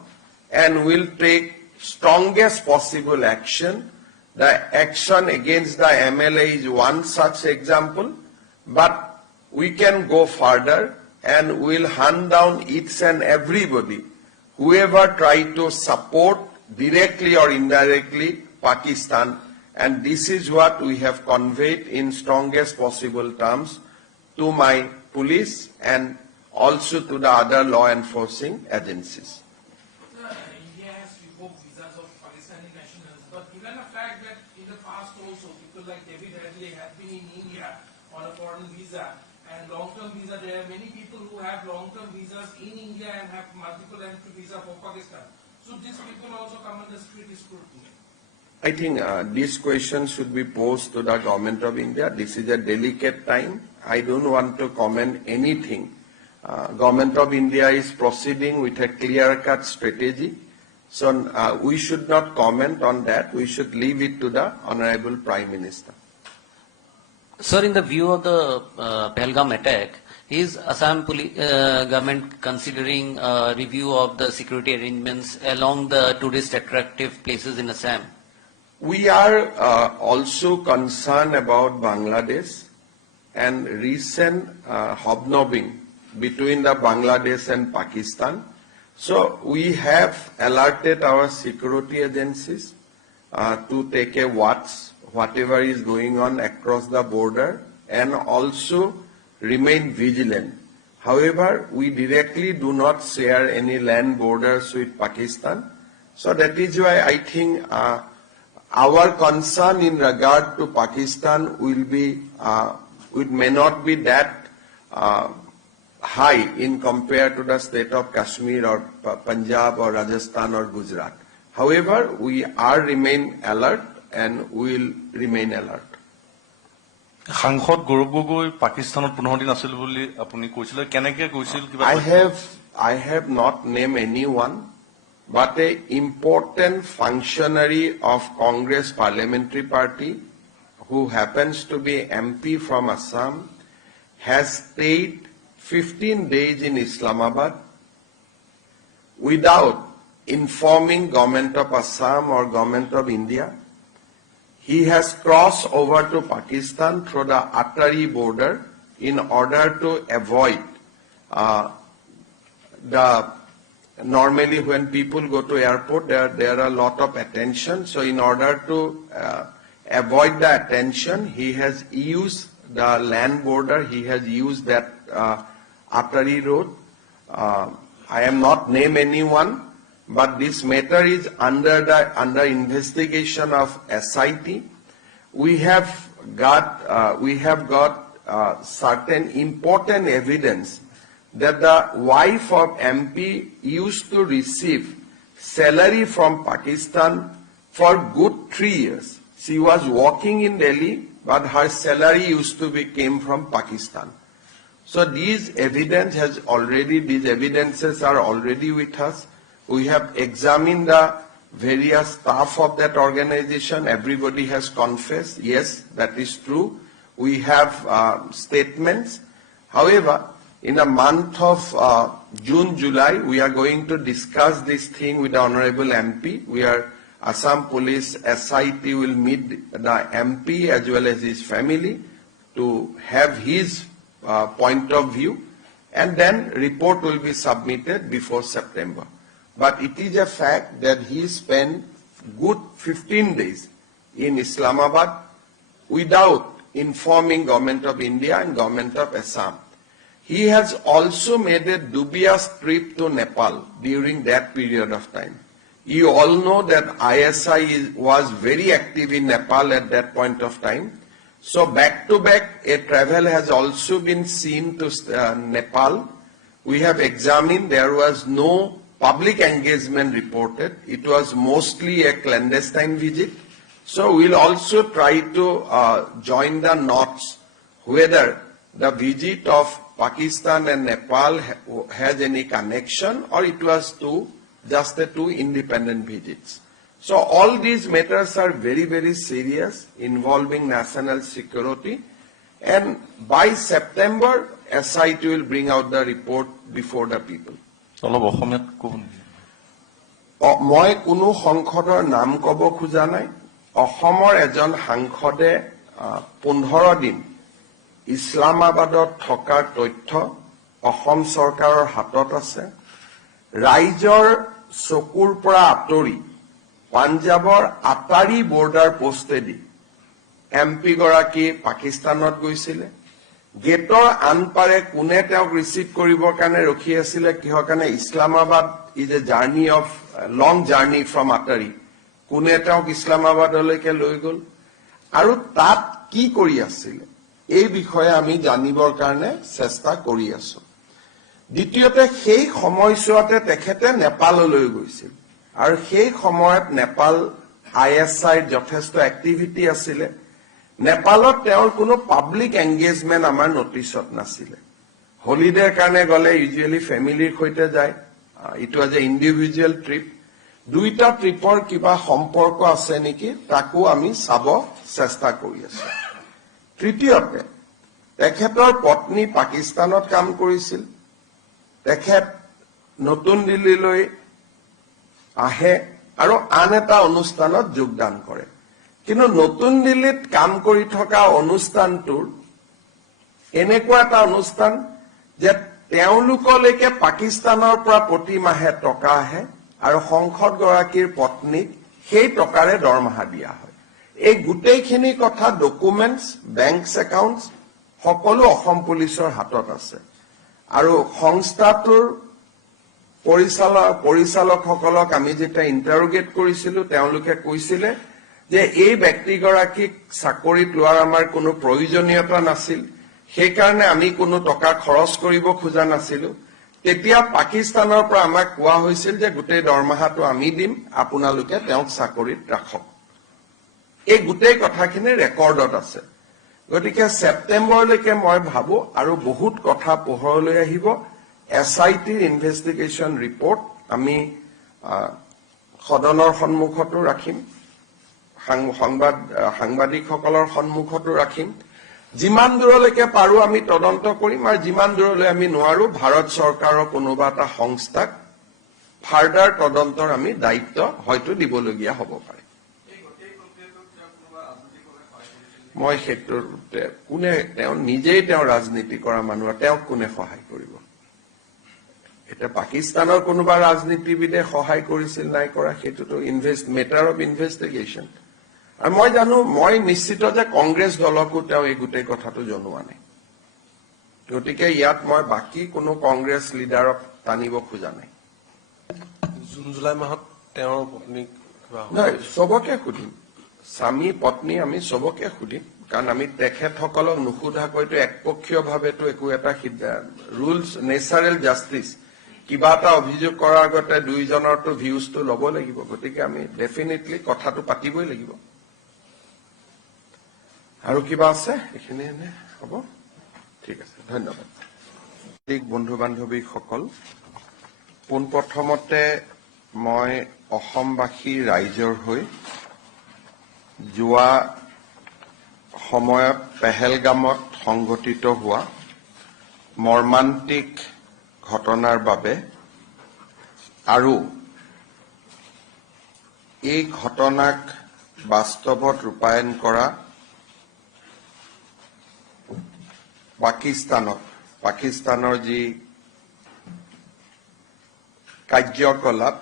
and will take strongest possible action. The action against the MLA is one such example, but we can go further and we'll hunt down each and everybody, whoever try to support directly or indirectly Pakistan, and this is what we have conveyed in strongest possible terms to my police and also to the other law enforcing agencies. India has revoked visas of Pakistani nationals, but given the fact that in the past also people like David Hadley have been in India on a foreign visa and long-term visa, there are many people who have long-term visas in India and have multiple entry visa for Pakistan. So these people also come under strict scrutiny. I think this question should be posed to the Government of India. This is a delicate time. I don't want to comment anything. Government of India is proceeding with a clear-cut strategy. So we should not comment on that. We should leave it to the Honorable Prime Minister. Sir, in the view of the Pahalgam attack, is Assam government considering a review of the security arrangements along the tourist attractive places in Assam? We are also concerned about Bangladesh and recent hobnobbing between the Bangladesh and Pakistan. So we have alerted our security agencies to take a watch whatever is going on across the border and also remain vigilant. However, we directly do not share any land borders with Pakistan. So that is why I think our concern in regard to Pakistan will be, it may not be that high in compared to the state of Kashmir or Punjab or Rajasthan or Gujarat. However, we are remain alert and will remain alert. সাংসদ গৌৰৱ গগৈ পাকিস্তানত 15 দিন আছিল বুলি আপুনি কৈছিল কেনেকৈ কৈছিল কিবা I have not named anyone. but a important functionary of Congress Parliamentary Party, who happens to be MP from Assam, has stayed 15 days in Islamabad without informing government of Assam or government of India. He has crossed over to Pakistan through the Atari border in order to avoid normally when people go to airport, there are a lot of attention. So in order to avoid the attention, he has used the land border. He has used that Atari road. I am not name anyone, but this matter is under investigation of SIT. We have got certain important evidence that the wife of MP used to receive salary from Pakistan for good 3 years. She was working in Delhi, but her salary used to came from Pakistan. So these evidences are already with us. We have examined the various staff of that organization. Everybody has confessed, yes, that is true. We have statements. However, in the month of June, July, we are going to discuss this thing with the Honorable MP. Assam Police SIT will meet the MP as well as his family to have his point of view, and then report will be submitted before September. But it is a fact that he spent good 15 days in Islamabad without informing Government of India and Government of Assam. He has also made a dubious trip to Nepal during that period of time. You all know that ISI was very active in Nepal at that point of time. So back to back, a travel has also been seen to Nepal. We have examined, there was no public engagement reported. It was mostly a clandestine visit. So we'll also try to join the knots whether the visit of Pakistan and Nepal has any connection or it was just two independent visits. So all these matters are very, very serious, involving national security. And by September, SIT will bring out the report before the people. অলপ অসমীয়াত ক'ব নেকি? মই কোনো সংসদৰ নাম ক'ব খোজা নাই। অসমৰ এজন সাংসদে 15 দিন ইছলামাবাদত থকাৰ তথ্য অসম চৰকাৰৰ হাতত আছে। ৰাইজৰ চকুৰ পৰা আঁতৰি পাঞ্জাবৰ আটাৰী বৰ্ডাৰ পোষ্টেদি MP গৰাকী পাকিস্তানত গৈছিলে। গেটৰ আনপাৰে কোনে তেওঁক ৰিচিভ কৰিবৰ কাৰণে ৰখি আছিলে, কিহৰ কাৰণে? Islamabad is a journey of long journey from Attari. কোনে তেওঁক ইছলামাবাদলৈকে লৈ গ'ল আৰু তাত কি কৰি আছিলে, এই বিষয়ে আমি জানিবৰ কাৰণে চেষ্টা কৰি আছো। দ্বিতীয়তে, সেই সময়ছোৱাতে তেখেতে নেপাললৈ গৈছিল আৰু সেই সময়ত নেপাল ISIৰ যথেষ্ট এক্টিভিটি আছিলে। নেপালত তেওঁৰ কোনো পাব্লিক এংগেজমেণ্ট আমাৰ নটিচত নাছিলে। হলিডেৰ কাৰণে গ'লে ইউজুৱেলি ফেমিলিৰ সৈতে যায়। It was a individual trip. দুইটা ট্ৰিপৰ কিবা সম্পৰ্ক আছে নেকি তাকো আমি চাব চেষ্টা কৰি আছো। তৃতীয়তে, তেখেতৰ পত্নী পাকিস্তানত কাম কৰিছিল। তেখেত নতুন দিল্লীলৈ আহে আৰু আন এটা অনুষ্ঠানত যোগদান কৰে। কিন্তু নতুন দিল্লীত কাম কৰি থকা অনুষ্ঠানটোৰ এনেকুৱা এটা অনুষ্ঠান যে তেওঁলোকলৈকে পাকিস্তানৰ পৰা প্ৰতি মাহে টকা আহে আৰু সংসদগৰাকীৰ পত্নীক সেই টকাৰে দৰমহা দিয়া হয়। এই গোটেইখিনি কথা ডকুমেণ্টছ, বেংক একাউণ্টছ সকলো অসম পুলিচৰ হাতত আছে। আৰু সংস্থাটোৰ পৰিচালকসকলক আমি যেতিয়া ইণ্টাৰোগেট কৰিছিলো, তেওঁলোকে কৈছিলে যে এই ব্যক্তিগৰাকীক চাকৰিত লোৱাৰ আমাৰ কোনো প্ৰয়োজনীয়তা নাছিল, সেইকাৰণে আমি কোনো টকা খৰচ কৰিব খোজা নাছিলো। তেতিয়া পাকিস্তানৰ পৰা আমাক কোৱা হৈছিল যে গোটেই দৰমহাটো আমি দিম, আপোনালোকে তেওঁক চাকৰিত ৰাখক। এই গোটেই কথাখিনি ৰেকৰ্ডত আছে। গতিকে ছেপ্টেম্বৰলৈকে মই ভাবো আৰু বহুত কথা পোহৰলৈ আহিব। SITৰ ইনভেষ্টিগেশ্যন ৰিপৰ্ট আমি সদনৰ সন্মুখতো ৰাখিম, সাংবাদিকসকলৰ সন্মুখতো ৰাখিম। যিমান দূৰলৈকে পাৰো আমি তদন্ত কৰিম, আৰু যিমান দূৰলৈ আমি নোৱাৰো ভাৰত চৰকাৰৰ কোনোবা এটা সংস্থাক ফাৰ্ডাৰ তদন্তৰ আমি দায়িত্ব হয়তো দিবলগীয়া হ'ব পাৰে। মই ক্ষেত্ৰতে তেওঁ নিজেই ৰাজনীতি কৰা মানুহ, তেওঁক কোনে সহায় কৰিব? এতিয়া পাকিস্তানৰ কোনোবা ৰাজনীতিবিদে সহায় কৰিছিল নাই কৰা, সেইটোতো মেটাৰ অফ ইনভেষ্টিগেশ্যন। আৰু মই নিশ্চিত যে কংগ্ৰেছ দলকো তেওঁ এই গোটেই কথাটো জনোৱা নাই। গতিকে ইয়াত মই বাকী কোনো কংগ্ৰেছ লিডাৰক টানিব খোজা নাই। জুন জুলাই মাহত তেওঁৰ পত্নীক নাই, চবকে সুধিম, স্বামী পত্নী আমি চবকে সুধিম, কাৰণ আমি তেখেতসকলক নুসুধাকৈতো একপক্ষীয়ভাৱেতো একো এটা ৰুলছ নেচাৰেল জাষ্টিচ, কিবা এটা অভিযোগ কৰাৰ আগতে দুইজনৰতো ভিউজটো ল'ব লাগিব। গতিকে আমি ডেফিনেটলি কথাটো পাতিবই লাগিব। আৰু কিবা আছে? এইখিনি হ'ব, ঠিক আছে, ধন্যবাদ। বন্ধু বান্ধৱীসকল, পোনপ্ৰথমতে মই অসমবাসী ৰাইজৰ হৈ যোৱা সময়ত পেহেলগামত সংঘটিত হোৱা মৰ্মান্তিক ঘটনাৰ বাবে আৰু এই ঘটনাক বাস্তৱত ৰূপায়ণ কৰা পাকিস্তানৰ যি কাৰ্যকলাপ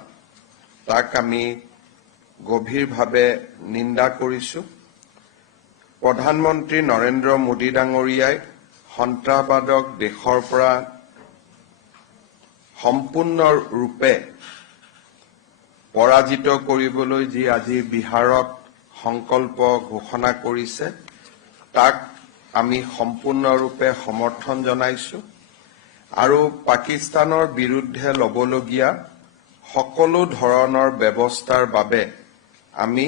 তাক আমি গভীৰভাৱে নিন্দা কৰিছো। প্ৰধানমন্ত্ৰী নৰেন্দ্ৰ মোদী ডাঙৰীয়াই সন্ত্ৰাসবাদক দেশৰ পৰা সম্পূৰ্ণৰূপে পৰাজিত কৰিবলৈ যি আজি বিহাৰত সংকল্প ঘোষণা কৰিছে, তাক আমি সম্পূৰ্ণৰূপে সমৰ্থন জনাইছো। আৰু পাকিস্তানৰ বিৰুদ্ধে ল'বলগীয়া সকলো ধৰণৰ ব্যৱস্থাৰ বাবে আমি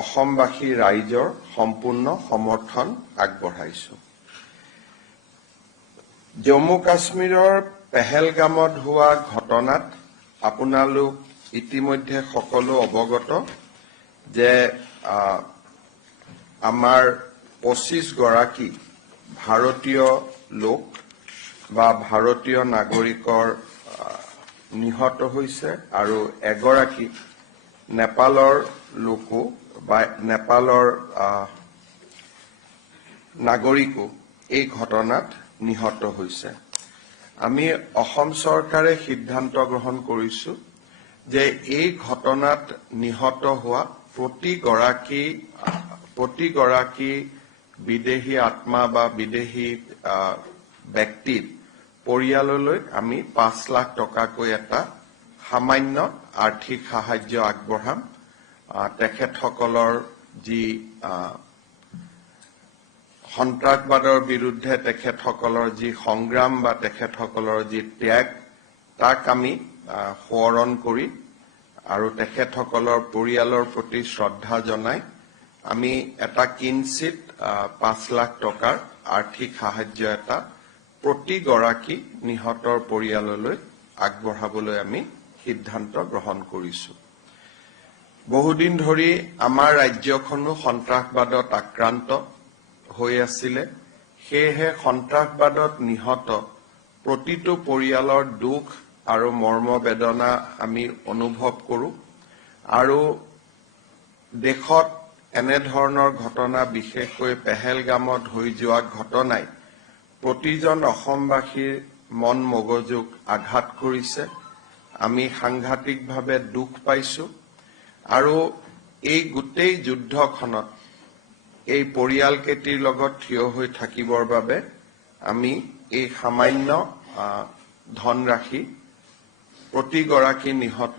অসমবাসী ৰাইজৰ সম্পূৰ্ণ সমৰ্থন আগবঢ়াইছো। জম্মু কাশ্মীৰৰ পেহেলগামত হোৱা ঘটনাত আপোনালোক ইতিমধ্যে সকলো অৱগত যে আমাৰ 25 গৰাকী ভাৰতীয় লোক বা ভাৰতীয় নাগৰিকৰ নিহত হৈছে আৰু এগৰাকী নেপালৰ লোকো বা নেপালৰ নাগৰিকো এই ঘটনাত নিহত হৈছে। আমি অসম চৰকাৰে সিদ্ধান্ত গ্ৰহণ কৰিছো যে এই ঘটনাত নিহত হোৱা প্ৰতিগৰাকী বিদেশী আত্মা বা বিদেশী ব্যক্তিৰ পৰিয়াললৈ আমি 5 লাখ টকাকৈ এটা সামান্য আৰ্থিক সাহায্য আগবঢ়াম। তেখেতসকলৰ যি সন্ত্ৰাসবাদৰ বিৰুদ্ধে তেখেতসকলৰ যি সংগ্ৰাম বা তেখেতসকলৰ যি ত্যাগ, তাক আমি সোঁৱৰণ কৰি আৰু তেখেতসকলৰ পৰিয়ালৰ প্ৰতি শ্ৰদ্ধা জনাই আমি এটা কিঞ্চিত 5 লাখ টকাৰ আৰ্থিক সাহায্য এটা প্ৰতিগৰাকী নিহতৰ পৰিয়াললৈ আগবঢ়াবলৈ আমি সিদ্ধান্ত গ্ৰহণ কৰিছো। বহুদিন ধৰি আমাৰ ৰাজ্যখনো সন্ত্ৰাসবাদত আক্ৰান্ত হৈ আছিলে, সেয়েহে সন্ত্ৰাসবাদত নিহত প্ৰতিটো পৰিয়ালৰ দুখ আৰু মৰ্মবেদনা আমি অনুভৱ কৰো। আৰু দেশত এনেধৰণৰ ঘটনা, বিশেষকৈ পেহেলগামত হৈ যোৱা ঘটনাই প্ৰতিজন অসমবাসীৰ মন মগজুক আঘাত কৰিছে। আমি সাংঘাতিকভাৱে দুখ পাইছো আৰু এই গোটেই যুদ্ধখনত এই পৰিয়ালকেইটিৰ লগত থিয় হৈ থাকিবৰ বাবে আমি এই সামান্য ধনৰাশি প্ৰতিগৰাকী নিহত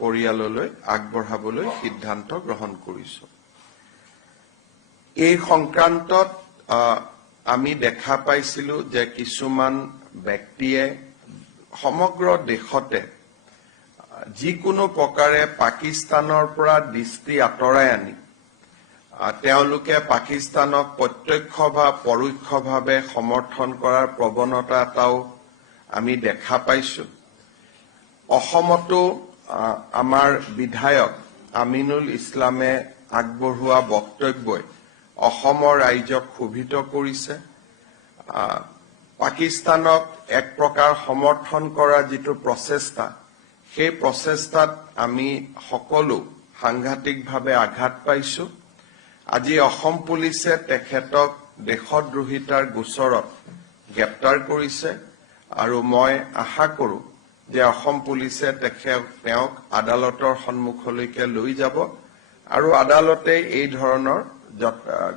পৰিয়াললৈ আগবঢ়াবলৈ সিদ্ধান্ত গ্ৰহণ কৰিছো। এই সংক্ৰান্তত আমি দেখা পাইছিলো যে কিছুমান ব্যক্তিয়ে সমগ্ৰ দেশতে যিকোনো প্ৰকাৰে পাকিস্তানৰ পৰা দৃষ্টি আঁতৰাই আনি তেওঁলোকে পাকিস্তানক প্ৰত্যক্ষ বা পৰোক্ষভাৱে সমৰ্থন কৰাৰ প্ৰৱণতা এটাও আমি দেখা পাইছো। অসমতো আমাৰ বিধায়ক আমিনুল ইছলামে আগবঢ়োৱা বক্তব্যই অসমৰ ৰাইজক ক্ষোভিত কৰিছে। পাকিস্তানক এক প্ৰকাৰ সমৰ্থন কৰা যিটো প্ৰচেষ্টা, সেই প্ৰচেষ্টাত আমি সকলো সাংঘাতিকভাৱে আঘাত পাইছো। আজি অসম পুলিচে তেখেতক দেশদ্ৰোহিতাৰ গোচৰত গ্ৰেপ্তাৰ কৰিছে আৰু মই আশা কৰো যে অসম পুলিচে তেওঁক আদালতৰ সন্মুখলৈকে লৈ যাব আৰু আদালতে এই ধৰণৰ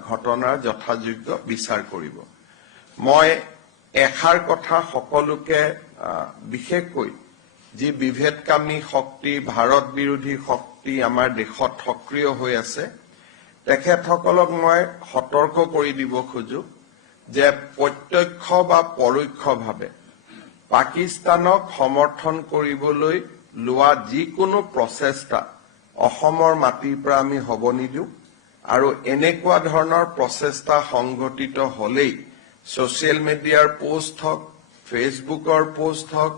ঘটনাৰ যথাযোগ্য বিচাৰ কৰিব। মই এষাৰ কথা সকলোকে বিশেষকৈ যি বিভেদকামী শক্তি, ভাৰত বিৰোধী শক্তি আমাৰ দেশত সক্ৰিয় হৈ আছে, তেখেতসকলক মই সতৰ্ক কৰি দিব খোজো যে প্ৰত্যক্ষ বা পৰোক্ষভাৱে পাকিস্তানক সমৰ্থন কৰিবলৈ লোৱা যিকোনো প্ৰচেষ্টা অসমৰ মাটিৰ পৰা আমি হ'ব নিদিওঁ আৰু এনেকুৱা ধৰণৰ প্ৰচেষ্টা সংঘটিত হলেই ছচিয়েল মিডিয়াৰ পোষ্ট হওক, ফেচবুকৰ পোষ্ট হওক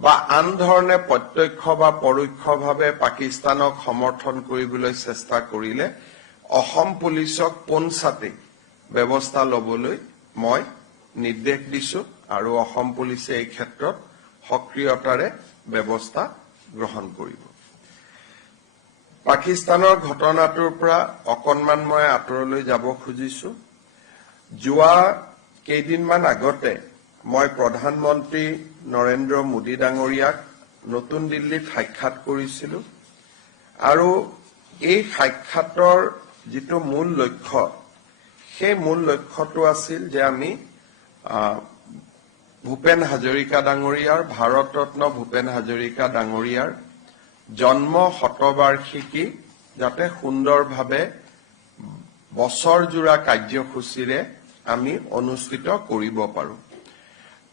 বা আন ধৰণে প্ৰত্যক্ষ বা পৰোক্ষভাৱে পাকিস্তানক সমৰ্থন কৰিবলৈ চেষ্টা কৰিলে অসম পুলিচক পোনছাটেই ব্যৱস্থা ল'বলৈ মই নিৰ্দেশ দিছো আৰু অসম পুলিচে এই ক্ষেত্ৰত সক্ৰিয়তাৰে ব্যৱস্থা গ্ৰহণ কৰিব। পাকিস্তানৰ ঘটনাটোৰ পৰা অকণমান মই আঁতৰলৈ যাব খুজিছো। যোৱা কেইদিনমান আগতে মই প্ৰধানমন্ত্ৰী নৰেন্দ্ৰ মোদী ডাঙৰীয়াক নতুন দিল্লীত সাক্ষাৎ কৰিছিলো আৰু এই সাক্ষাতৰ যিটো মূল লক্ষ্য, সেই মূল লক্ষ্যটো আছিল যে আমি ভূপেন হাজৰিকা ডাঙৰীয়াৰ, ভাৰতৰত্ন ভূপেন হাজৰিকা ডাঙৰীয়াৰ জন্ম শতবাৰ্ষিকী যাতে সুন্দৰভাৱে বছৰজোৰা কাৰ্যসূচীৰে আমি অনুষ্ঠিত কৰিব পাৰো।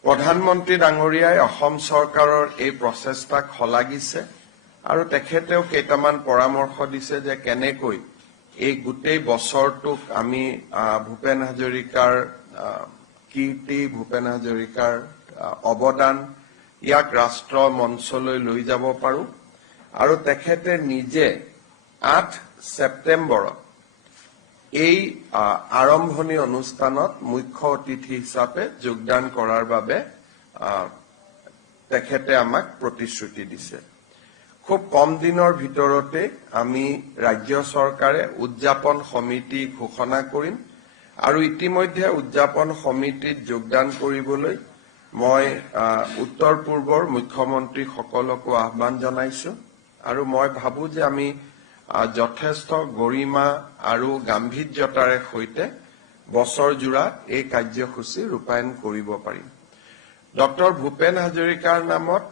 প্ৰধানমন্ত্ৰী ডাঙৰীয়াই অসম চৰকাৰৰ এই প্ৰচেষ্টাক শলাগিছে আৰু তেখেতেও কেইটামান পৰামৰ্শ দিছে যে কেনেকৈ এই গোটেই বছৰটোক আমি ভূপেন হাজৰিকাৰ কীৰ্তি, ভূপেন হাজৰিকাৰ অৱদান ইয়াক ৰাষ্ট্ৰ মঞ্চলৈ লৈ যাব পাৰো আৰু তেখেতে নিজে 8 ছেপ্টেম্বৰত এই আৰম্ভণি অনুষ্ঠানত মুখ্য অতিথি হিচাপে যোগদান কৰাৰ বাবে তেখেতে আমাক প্ৰতিশ্ৰুতি দিছে। খুব কম দিনৰ ভিতৰতে আমি ৰাজ্য চৰকাৰে উদযাপন সমিতি ঘোষণা কৰিম আৰু ইতিমধ্যে উদযাপন সমিতিত যোগদান কৰিবলৈ মই উত্তৰ পূৰ্বৰ মুখ্যমন্ত্ৰীসকলকো আহ্বান জনাইছো আৰু মই ভাবো যে আমি যথেষ্ট গৰিমা আৰু গাম্ভীৰ্যতাৰে সৈতে বছৰজোৰা এই কাৰ্যসূচী ৰূপায়ণ কৰিব পাৰিম। ডক্টৰ ভূপেন হাজৰিকাৰ নামত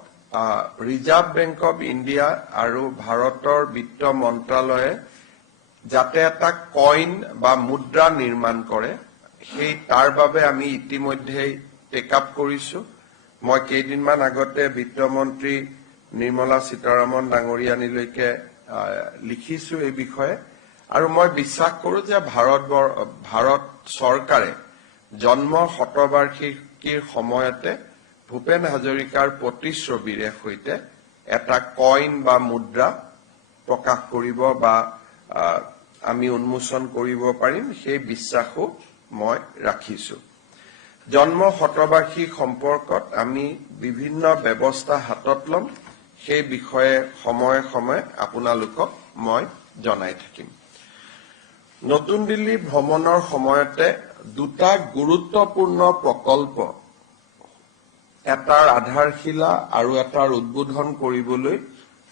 ৰিজাৰ্ভ বেংক অব ইণ্ডিয়া আৰু ভাৰতৰ বিত্ত মন্ত্ৰালয়ে যাতে এটা কইন বা মুদ্ৰা নিৰ্মাণ কৰে, সেই তাৰ বাবে আমি ইতিমধ্যেই টেক আপ কৰিছো। মই কেইদিনমান আগতে বিত্তমন্ত্ৰী নিৰ্মলা সীতাৰামন ডাঙৰীয়ানীলৈকে লিখিছো এই বিষয়ে আৰু মই বিশ্বাস কৰো যে ভাৰত চৰকাৰে জন্ম শতবাৰ্ষিকীৰ সময়তে ভূপেন হাজৰিকাৰ প্ৰতিচ্ছবিৰে সৈতে এটা কইন বা মুদ্ৰা প্ৰকাশ কৰিব বা আমি উন্মোচন কৰিব পাৰিম, সেই বিশ্বাসো মই ৰাখিছো। জন্ম শতবাৰ্ষিক সম্পৰ্কত আমি বিভিন্ন ব্যৱস্থা হাতত ল'ম, সেই বিষয়ে সময়ে সময়ে আপোনালোকক মই জনাই থাকিম। নতুন দিল্লী ভ্ৰমণৰ সময়তে দুটা গুৰুত্বপূৰ্ণ প্ৰকল্প, এটাৰ আধাৰশিলা আৰু এটাৰ উদ্বোধন কৰিবলৈ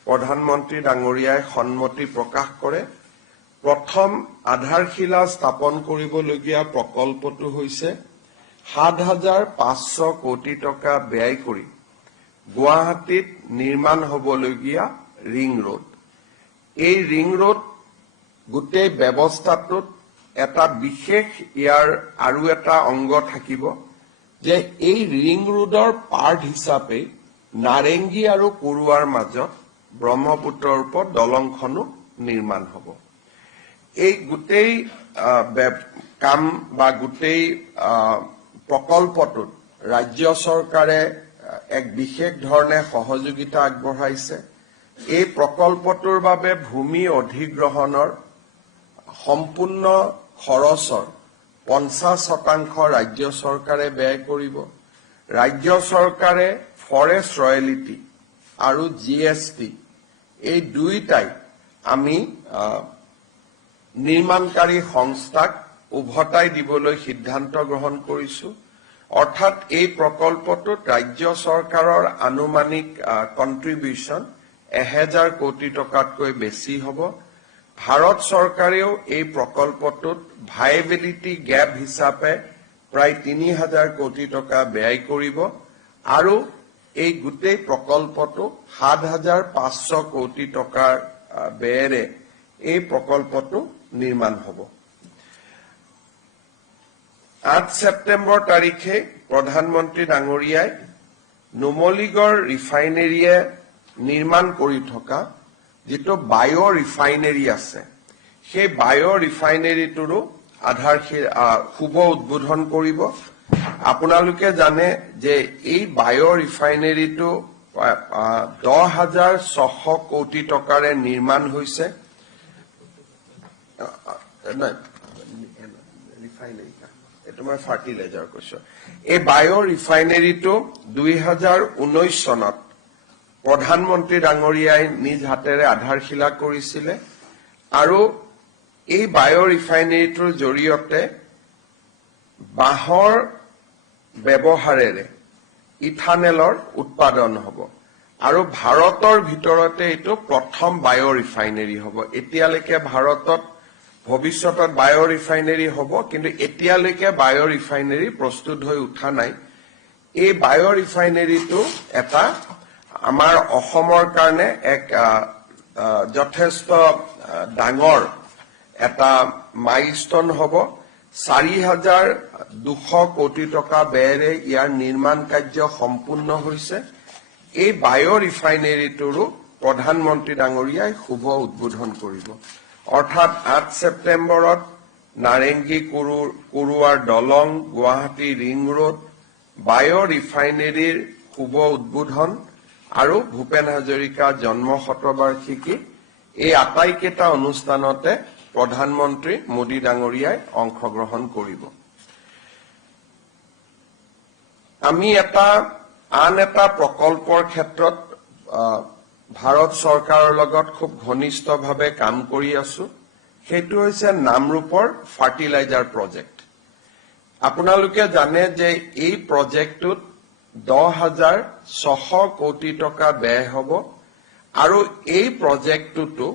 প্ৰধানমন্ত্ৰী ডাঙৰীয়াই সন্মতি প্ৰকাশ কৰে। প্ৰথম আধাৰশিলা স্থাপন কৰিবলগীয়া প্ৰকল্পটো হৈছে 7,500 কোটি টকা ব্যয় কৰি গুৱাহাটীত নিৰ্মাণ হ'বলগীয়া ৰিং ৰোড। এই ৰিং ৰোড গোটেই ব্যৱস্থাটোত এটা বিশেষ ইয়াৰ আৰু এটা অংগ থাকিব যে এই ৰিং ৰোডৰ পাৰ্ট হিচাপে নাৰেংগী আৰু পৰুৱাৰ মাজত ব্ৰহ্মপুত্ৰৰ ওপৰত দলংখনো নিৰ্মাণ হ'ব। এই গোটেই কাম বা গোটেই প্ৰকল্পটোত ৰাজ্য চৰকাৰে এক বিশেষ ধৰণে সহযোগিতা আগবঢ়াইছে। এই প্ৰকল্পটোৰ বাবে ভূমি অধিগ্ৰহণৰ সম্পূৰ্ণ খৰচৰ 50% ৰাজ্য চৰকাৰে ব্যয় কৰিব। ৰাজ্য চৰকাৰে ফৰেষ্ট ৰয়েলিটি আৰু GST এই দুইটাই আমি নিৰ্মাণকাৰী সংস্থাক উভতাই দিবলৈ সিদ্ধান্ত গ্ৰহণ কৰিছো। অৰ্থাৎ এই প্ৰকল্পটোত ৰাজ্য চৰকাৰৰ আনুমানিক কন্ট্ৰিবিউশন 1000 কোটি টকাতকৈ বেছি হ'ব। ভাৰত চৰকাৰেও এই প্ৰকল্পটোত ভাইবিলিটি গেপ হিচাপে প্ৰায় 3000 কোটি টকা ব্যয় কৰিব আৰু এই গোটেই প্ৰকল্পটো 7500 কোটি টকাৰ ব্যয়েৰে এই প্ৰকল্পটো নিৰ্মাণ হ'ব। 8 ছেপ্টেম্বৰ তাৰিখে প্ৰধানমন্ত্ৰী ডাঙৰীয়াই নুমলীগড় ৰিফাইনেৰীয়ে নিৰ্মাণ কৰি থকা যিটো বায়' ৰিফাইনেৰী আছে, সেই বায়' ৰিফাইনেৰীটোৰো শুভ উদ্বোধন কৰিব। আপোনালোকে জানে যে এই বায়' ৰিফাইনেৰীটো 10,600 কোটি টকাৰে নিৰ্মাণ হৈছে। এইটো মই ফাৰ্টিলাইজাৰ কৈছো। এই বায়' ৰিফাইনেৰীটো 2019 চনত প্ৰধানমন্ত্ৰী ডাঙৰীয়াই নিজ হাতেৰে আধাৰশিলা কৰিছিলে আৰু এই বায়' ৰিফাইনেৰীটোৰ জৰিয়তে বাঁহৰ ব্যৱহাৰেৰে ইথানেলৰ উৎপাদন হ'ব আৰু ভাৰতৰ ভিতৰতে এইটো প্ৰথম বায়' ৰিফাইনেৰী হ'ব। এতিয়ালৈকে ভাৰতত ভৱিষ্যতত বায়' ৰিফাইনেৰী হ'ব, কিন্তু এতিয়ালৈকে বায়' ৰিফাইনেৰী প্ৰস্তুত হৈ উঠা নাই। এই বায়' ৰিফাইনেৰীটো এটা আমাৰ অসমৰ কাৰণে এক যথেষ্ট ডাঙৰ এটা মাইলষ্টন হ'ব। 4,200 কোটি টকা ব্যয়েৰে ইয়াৰ নিৰ্মাণ কাৰ্য সম্পূৰ্ণ হৈছে। এই বায়' ৰিফাইনেৰীটোৰো প্ৰধানমন্ত্ৰী ডাঙৰীয়াই শুভ উদ্বোধন কৰিব। অৰ্থাৎ 8 ছেপ্টেম্বৰত নাৰেংগী কুৰুৱাৰ দলং, গুৱাহাটী ৰিং ৰোড, বায়' ৰিফাইনেৰীৰ শুভ উদ্বোধন আৰু ভূপেন হাজৰিকা জন্ম শতবাৰ্ষিকী, এই আটাইকেইটা অনুষ্ঠানতে প্ৰধানমন্ত্ৰী মোদী ডাঙৰীয়াই অংশগ্ৰহণ কৰিব। আমি আন এটা প্ৰকল্পৰ ক্ষেত্ৰত ভাৰত চৰকাৰৰ লগত খুব ঘনিষ্ঠভাৱে কাম কৰি আছো। সেইটো হৈছে নামৰূপৰ ফাৰ্টিলাইজাৰ প্ৰজেক্ট। আপোনালোকে জানে যে এই প্ৰজেক্টটোত 10,600 কোটি টকা ব্যয় হ'ব আৰু এই প্ৰজেক্টটোতো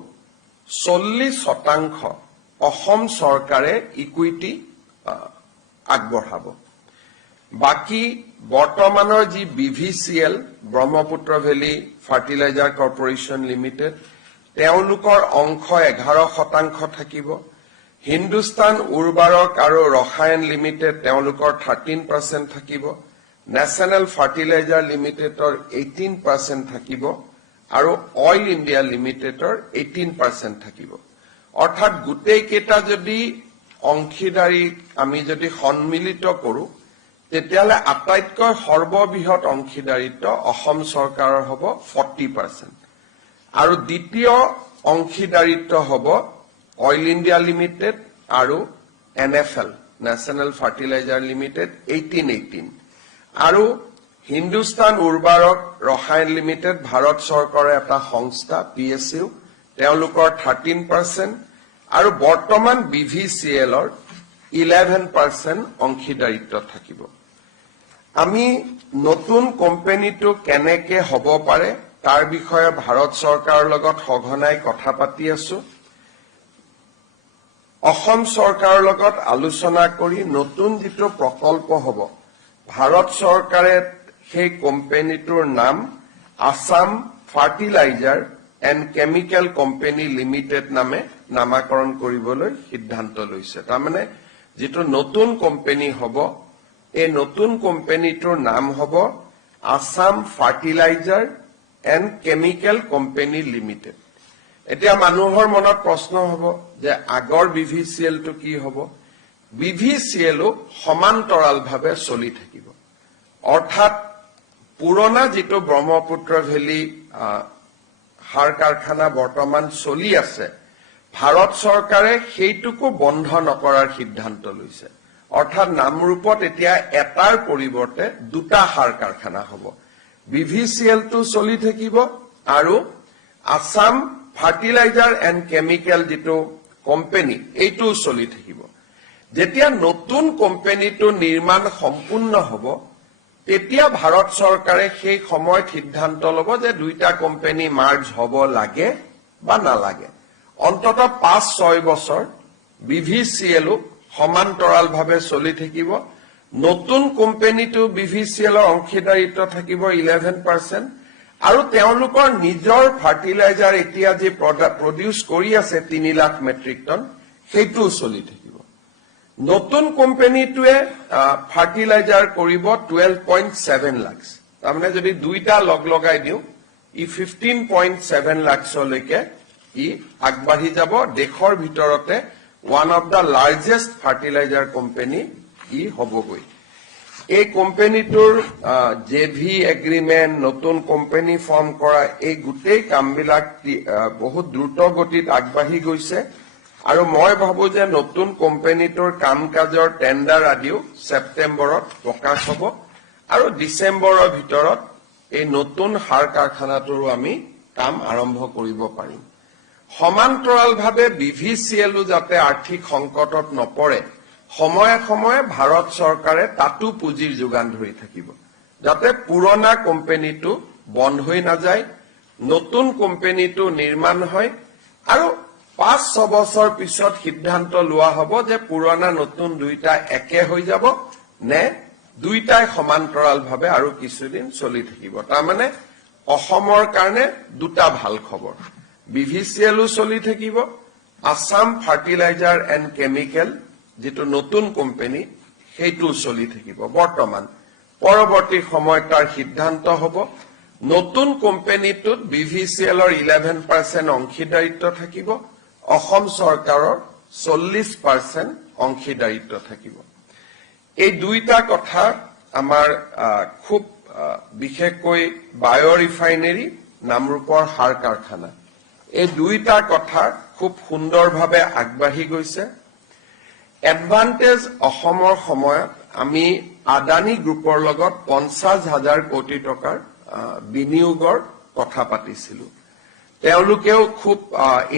40% অসম চৰকাৰে ইকুইটি আগবঢ়াব। বাকী বৰ্তমানৰ যি BVCL Brahmaputra valley fertilizer corporation limited, তেওঁলোকৰ অংশ 11% থাকিব। হিন্দুস্তান উৰ্বাৰক আৰু ৰসায়ন লিমিটেড তেওঁলোকৰ 13% থাকিব। নেশ্যনেল ফাৰ্টিলাইজাৰ লিমিটেডৰ 18% থাকিব আৰু অইল ইণ্ডিয়া লিমিটেডৰ 18% থাকিব। অৰ্থাৎ গোটেইকেইটা যদি অংশীদাৰী আমি যদি সন্মিলিত কৰোঁ, তেতিয়াহ'লে আটাইতকৈ সৰ্ববৃহৎ অংশীদাৰিত্ব অসম চৰকাৰৰ হ'ব 40%। আৰু দ্বিতীয় অংশীদাৰিত্ব হ'ব অইল ইণ্ডিয়া লিমিটেড আৰু NFL নেশ্যনেল ফাৰ্টিলাইজাৰ লিমিটেড 18-18 আৰু হিন্দুস্তান উৰ্বাৰক ৰসায়ন লিমিটেড ভাৰত চৰকাৰৰ এটা সংস্থা PSU, তেওঁলোকৰ 13% আৰু বৰ্তমান BVCLৰ 11% অংশীদাৰিত্ব থাকিব। আমি নতুন কোম্পানীটো কেনেকে হ'ব পাৰে তাৰ বিষয়ে ভাৰত চৰকাৰৰ লগত সঘনাই কথা পাতি আছো। অসম চৰকাৰৰ লগত আলোচনা কৰি নতুন যিটো প্ৰকল্প হ'ব, ভাৰত চৰকাৰে সেই কোম্পানীটোৰ নাম Assam fertilizer and chemical company limited নামে নামাকৰণ কৰিবলৈ সিদ্ধান্ত লৈছে। তাৰমানে যিটো নতুন কোম্পানী হ'ব, এই নতুন কোম্পানীটোৰ নাম হ'ব Assam fertilizer and chemical company limited. এতিয়া মানুহৰ মনত প্ৰশ্ন হ'ব যে আগৰ BVCLটো কি হ'ব? BVCLও সমান্তৰালভাৱে চলি থাকিব। অৰ্থাৎ পুৰণা যিটো ব্ৰহ্মপুত্ৰ ভেলী সাৰ কাৰখানা বৰ্তমান চলি আছে ভাৰত চৰকাৰে সেইটোকো বন্ধ নকৰাৰ সিদ্ধান্ত লৈছে অৰ্থাৎ নামৰূপত এতিয়া এটাৰ পৰিৱৰ্তে দুটা সাৰ কাৰখানা হ'ব BVCL টো চলি থাকিব আৰু আসাম ফাৰ্টিলাইজাৰ এণ্ড কেমিকেল যেটো কোম্পানী এইটো চলি থাকিব যেতিয়া নতুন কোম্পানীটো নিৰ্মাণ সম্পূৰ্ণ হ'ব তেতিয়া ভাৰত চৰকাৰে সেই সময়ত সিদ্ধান্ত ল'ব যে দুইটা কোম্পানী মাৰ্জ হ'ব লাগে বা নালাগে অন্তত 5-6 বছৰ BVCL সমান্তৰালভাৱে চলি থাকিব নতুন কোম্পানীটো BVCL অংশীদাৰিত্ব থাকিব 11% আৰু তেওঁলোকৰ নিজৰ ফাৰ্টিলাইজাৰ এতিয়া যে প্ৰডিউস কৰি আছে 3 লাখ মেট্ৰিক টন সেইটো চলি থাকিব নতুন কোম্পানীটোৱে ফাৰ্টিলাইজাৰ কৰিব 12.7 লাখ তাৰমানে যদি দুইটা লগ লগাই দিও ই 15.7 লাখলৈকে ই আগবাঢ়ি যাব দেশৰ ভিতৰতে one of the largest fertilizer company ই হবগৈ এই কোম্পানীটোৰ জেভি এগ্ৰিমেন্ট নতুন কোম্পানী ফৰ্ম কৰা এই গুটেই কামবিলাক বহুত দ্ৰুত গতিত আগবাঢ়ি গৈছে আৰু মই ভাবো যে নতুন কোম্পানীটোৰ কামকাজৰ টেন্ডাৰ আদিও সেপ্টেম্বৰত প্ৰকাশ হ'ব আৰু ডিসেম্বৰৰ ভিতৰত এই নতুন সাৰ কাৰখানাটোৰ আমি কাম আৰম্ভ কৰিব পাৰিম সমান্তৰালভাৱে BVCL যাতে আৰ্থিক সংকটত নপৰে সময়ে সময়ে ভাৰত চৰকাৰে তাতো পুঁজিৰ যোগান ধৰি থাকিব যাতে পুৰণা কোম্পানীটো বন্ধ হৈ নাযায় নতুন কোম্পানীটো নিৰ্মাণ হয় আৰু 5-6 বছৰ পিছত সিদ্ধান্ত লোৱা হ'ব যে পুৰণা নতুন দুইটা একে হৈ যাব নে দুইটাই সমান্তৰালভাৱে আৰু কিছুদিন চলি থাকিব তাৰমানে অসমৰ কাৰণে দুটা ভাল খবৰ BVCL চলি থাকিব আসাম ফাৰ্টিলাইজাৰ এণ্ড কেমিকেল যেটো নতুন কোম্পানী সেইটো চলি থাকিব বৰ্তমান পৰৱৰ্তী সময়ত তাৰ সিদ্ধান্ত হ'ব নতুন কোম্পানীটোত BVCL 11% অংশীদাৰিত্ব থাকিব অসম চৰকাৰৰ 40% অংশীদাৰিত্ব থাকিব এই দুইটা কথা আমাৰ খুব বিশেষকৈ বায়ো ৰিফাইনাৰী নামৰূপৰ সাৰ কাৰখানা এই দুইটা কথা খুব সুন্দৰভাৱে আগবাঢ়ি গৈছে এডভান্টেজ অসমৰ সময়ত আমি আদানী গ্ৰুপৰ লগত 50,000 কোটি টকাৰ বিনিয়োগৰ কথা পাতিছিলো তেওঁলোকেও খুব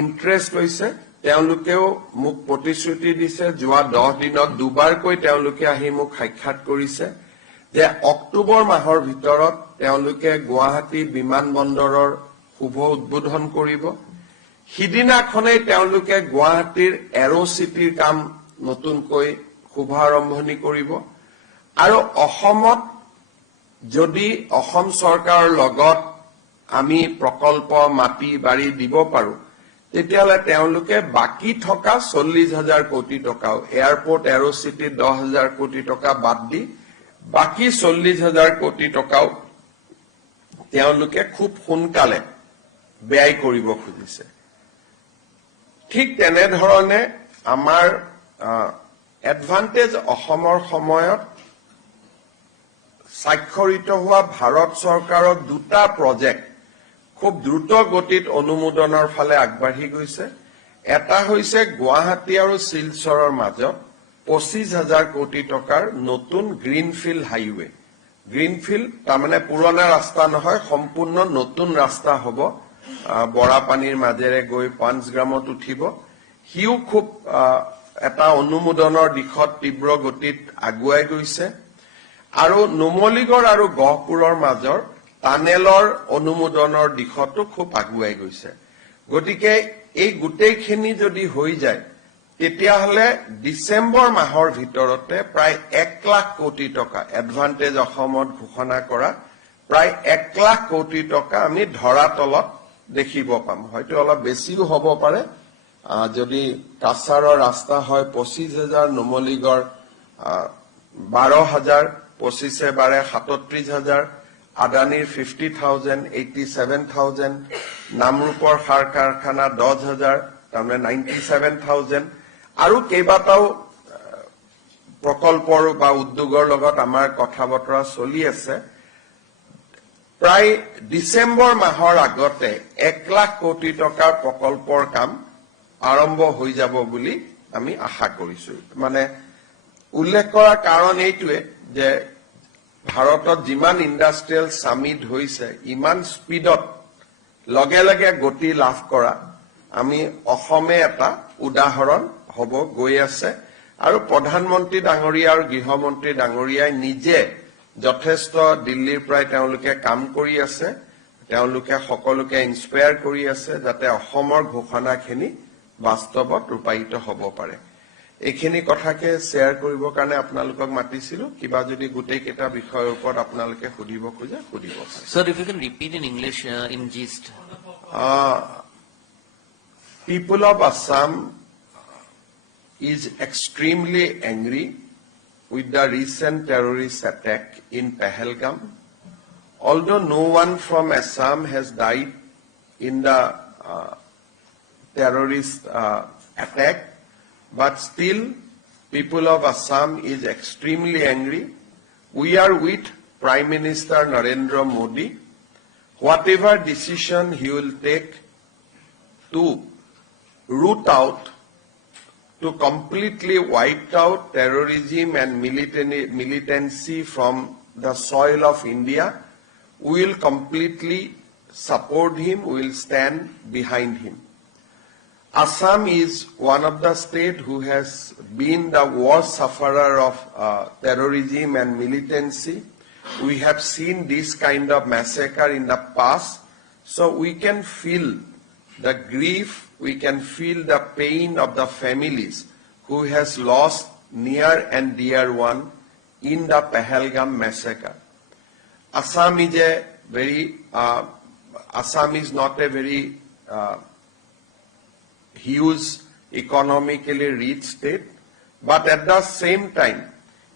ইন্টাৰেষ্ট লৈছে তেওঁলোকেও মোক প্ৰতিশ্ৰুতি দিছে যোৱা 10 দিনত দুবাৰকৈ তেওঁলোকে আহি মোক সাক্ষাৎ কৰিছে যে অক্টোবৰ মাহৰ ভিতৰত তেওঁলোকে গুৱাহাটী বিমানবন্দৰৰ শুভ উদ্বোধন কৰিব সিদিনাখনেই তেওঁলোকে গুৱাহাটীৰ এৰো চিটিৰ কাম নতুনকৈ শুভ আৰম্ভণি কৰিব আৰু অসমত যদি অসম চৰকাৰৰ লগত আমি প্ৰকল্প মাটি বাৰী দিব পাৰো তেতিয়ালে তেওঁলোকে বাকি থকা 40,000 কোটি টকা এয়াৰপোৰ্ট এৰো চিটি 10,000 কোটি টকা বাদ দি বাকি 40,000 কোটি টকাও তেওঁলোকে খুব সোনকালে ব্যয় কৰিব খুজিছে ঠিক তেনে ধৰণে আমাৰ এডভান্টেজ অসমৰ সময়ত স্বাক্ষৰিত হোৱা ভাৰত চৰকাৰৰ দুটা প্ৰজেক্ট খুব দ্ৰুত গতিত অনুমোদনৰ ফালে আগবাঢ়ি গৈছে এটা হৈছে গুৱাহাটী আৰু শিলচৰৰ মাজত 25,000 কোটি টকাৰ নতুন গ্ৰীনফিল্ড হাইৱে গ্ৰীনফিল্ড তাৰমানে পুৰণা ৰাস্তা নহয় সম্পূৰ্ণ নতুন ৰাস্তা হ'ব বৰাপানীৰ মাজেৰে গৈ পাঞ্চগ্ৰামত উঠিব হিউ খুব এটা অনুমোদনৰ দিশত তীব্ৰ গতিত আগুৱাই গৈছে আৰু নুমলীগড় আৰু গহপুৰৰ মাজৰ টানেলৰ অনুমোদনৰ দিশতো খুব আগুৱাই গৈছে গতিকে এই গোটেইখিনি যদি হৈ যায় তেতিয়াহলে ডিসেম্বৰ মাহৰ ভিতৰতে প্ৰায় 1 লাখ কোটি টকা এডভান্টেজ অসমত ঘোষণা কৰা প্ৰায় 1 লাখ কোটি টকা আমি ধৰাতলত দেখিব পাম হয়তো অলপ বেছিও হ'ব পাৰে যদি কাছাৰৰ ৰাস্তা হয় 25,000 নুমলীগড় 12,000 25 বাৰে 37,000 আদানীৰ 50,000 87,000 নামৰূপৰ সাৰ কাৰখানা 10,000 তাৰমানে 97,000 আৰু কেইবাটাও প্ৰকল্পৰ বা উদ্যোগৰ লগত আমাৰ কথা বতৰা চলি আছে প্ৰায় ডিচেম্বৰ মাহৰ আগতে 1 লাখ কোটি টকাৰ প্ৰকল্পৰ কাম আৰম্ভ হৈ যাব বুলি আমি আশা কৰিছো। মানে উল্লেখ কৰাৰ কাৰণ এইটোৱে যে ভাৰতত যিমান ইণ্ডাষ্ট্ৰিয়েল সামিট হৈছে ইমান স্পীডত লগে লগে গতি লাভ কৰা আমি অসমে এটা উদাহৰণ হ'ব গৈ আছে। আৰু প্ৰধানমন্ত্ৰী ডাঙৰীয়া আৰু গৃহমন্ত্ৰী ডাঙৰীয়াই নিজে যথেষ্ট দিল্লীৰ পৰাই তেওঁলোকে কাম কৰি আছে, তেওঁলোকে সকলোকে ইনস্পায়াৰ কৰি আছে যাতে অসমৰ ঘোষণাখিনি বাস্তৱত ৰূপায়িত হ'ব পাৰে। এইখিনি কথাকে শ্বেয়াৰ কৰিবৰ কাৰণে আপোনালোকক মাতিছিলো। কিবা যদি গোটেই কেইটা বিষয়ৰ ওপৰত আপোনালোকে সুধিব খোজে সুধিব পাৰে। Sir, if you can repeat in English in gist. People of Assam is extremely angry with the recent terrorist attack in Pahalgam. Although no one from Assam has died in the terrorist attack, but still people of Assam is extremely angry. We are with Prime Minister Narendra Modi. Whatever decision he will take to root out, to completely wipe out terrorism and militancy from the soil of India, we will completely support him, we will stand behind him. Assam is one of the states who has been the worst sufferer of terrorism and militancy. We have seen this kind of massacre in the past, so we can feel the grief, we can feel the pain of the families who has lost near and dear one in the Pahalgam massacre. Assam is not a very huge economically rich state, but at the same time,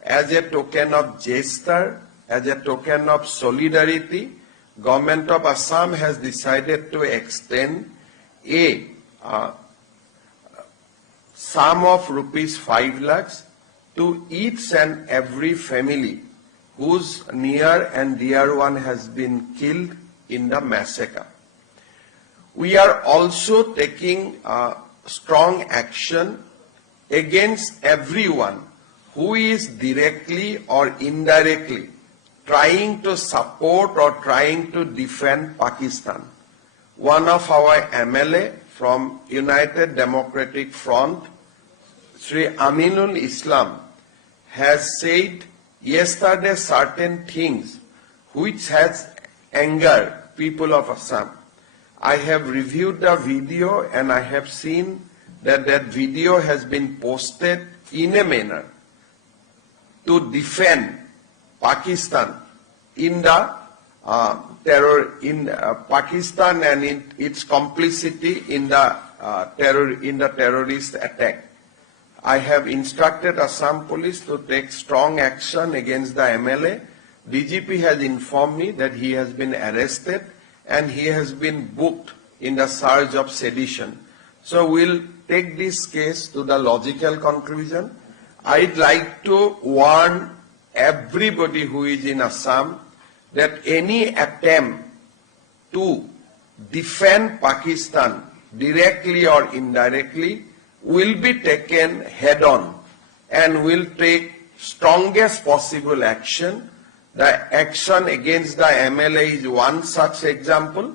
as a token of gesture, as a token of solidarity, Government of Assam has decided to extend a sum of rupees 5 lakhs to each and every family whose near and dear one has been killed in the massacre. We are also taking strong action against everyone who is directly or indirectly trying to support or trying to defend Pakistan. One of our MLA from United Democratic Front, Sri Aminul Islam, has said yesterday certain things which has angered people of Assam. I have reviewed the video and I have seen that that video has been posted in a manner to defend Pakistan in the Pakistan and in its complicity in the terrorist attack. I have instructed Assam Police to take strong action against the MLA. DGP has informed me that he has been arrested and he has been booked in the charge of sedition. So we'll take this case to the logical conclusion. I'd like to warn everybody who is in Assam that any attempt to defend Pakistan directly or indirectly will be taken head on and will take strongest possible action. The action against the MLA is one such example,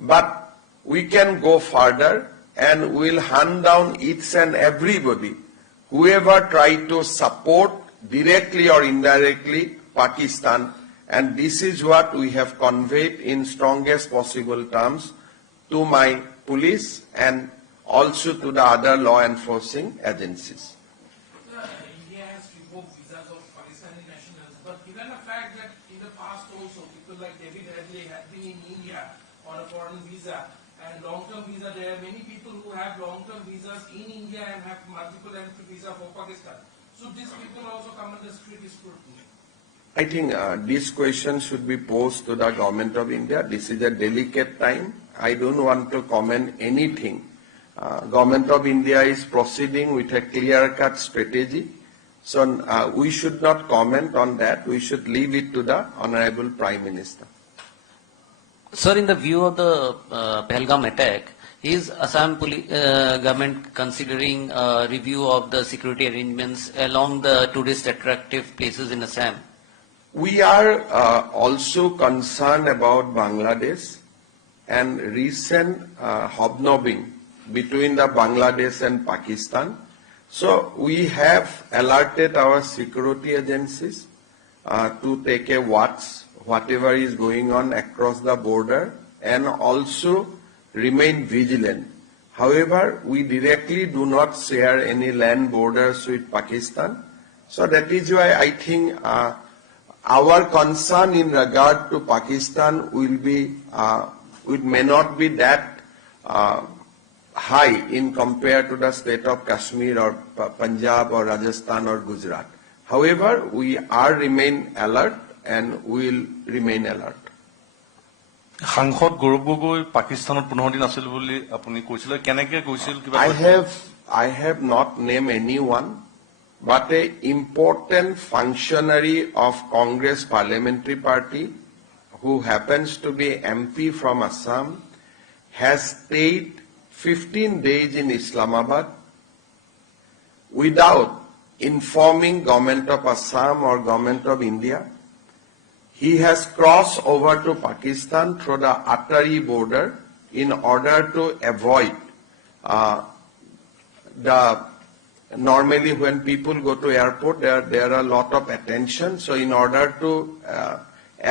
but we can go further and we'll hunt down each and everybody whoever tried to support directly or indirectly Pakistan, and this is what we have conveyed in strongest possible terms to my police and also to the other law enforcing agencies. India has revoked visas of Pakistani nationals, but given the fact that in the past also people like David Hadley had been in India on a foreign visa and long-term visa, there are many people who have long-term visas in India and have multiple entry visa for Pakistan. So these people also come under strict scrutiny. I think this question should be posed to the government of India. This is a delicate time. I don't want to comment anything. Government of India is proceeding with a clear-cut strategy. So we should not comment on that. We should leave it to the Honorable Prime Minister. Sir, in the view of the Pahalgam attack, is Assam government considering a review of the security arrangements along the tourist attractive places in Assam? We are also concerned about Bangladesh and recent hobnobbing between the Bangladesh and Pakistan. So we have alerted our security agencies to take a watch whatever is going on across the border and also remain vigilant. However, we directly do not share any land borders with Pakistan. So that is why I think our concern in regard to Pakistan will be, it may not be that high in compared to the state of Kashmir or Punjab or Rajasthan or Gujarat. However, we are remain alert and will remain alert. সাংসদ গৌৰৱ গগৈ পাকিস্তানত 15 দিন আছিল বুলি আপুনি কৈছিল কেনেকৈ গৈছিল কিবা I have not named anyone, but a important functionary of Congress Parliamentary Party who happens to be MP from Assam has stayed 15 days in Islamabad without informing government of Assam or government of India. He has crossed over to Pakistan through the Atari border in order to avoid normally when people go to airport, there are a lot of attention. So in order to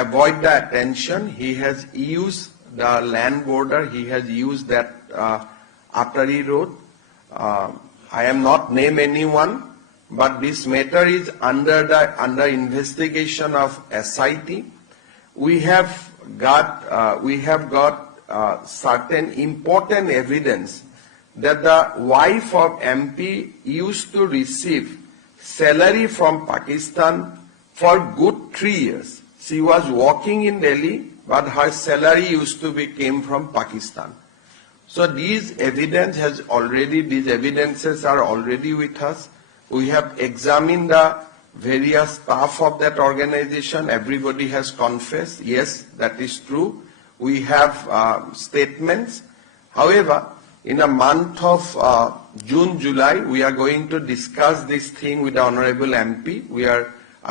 avoid the attention, he has used the land border. He has used that Atari road. I am not name anyone, but this matter is under investigation of SIT. We have got certain important evidence that the wife of MP used to receive salary from Pakistan for good 3 years. She was working in Delhi, but her salary used to be came from Pakistan. So these evidences are already with us. We have examined the various staff of that organization. Everybody has confessed, yes, that is true. We have statements. However, in the month of June, July, we are going to discuss this thing with the Honorable MP.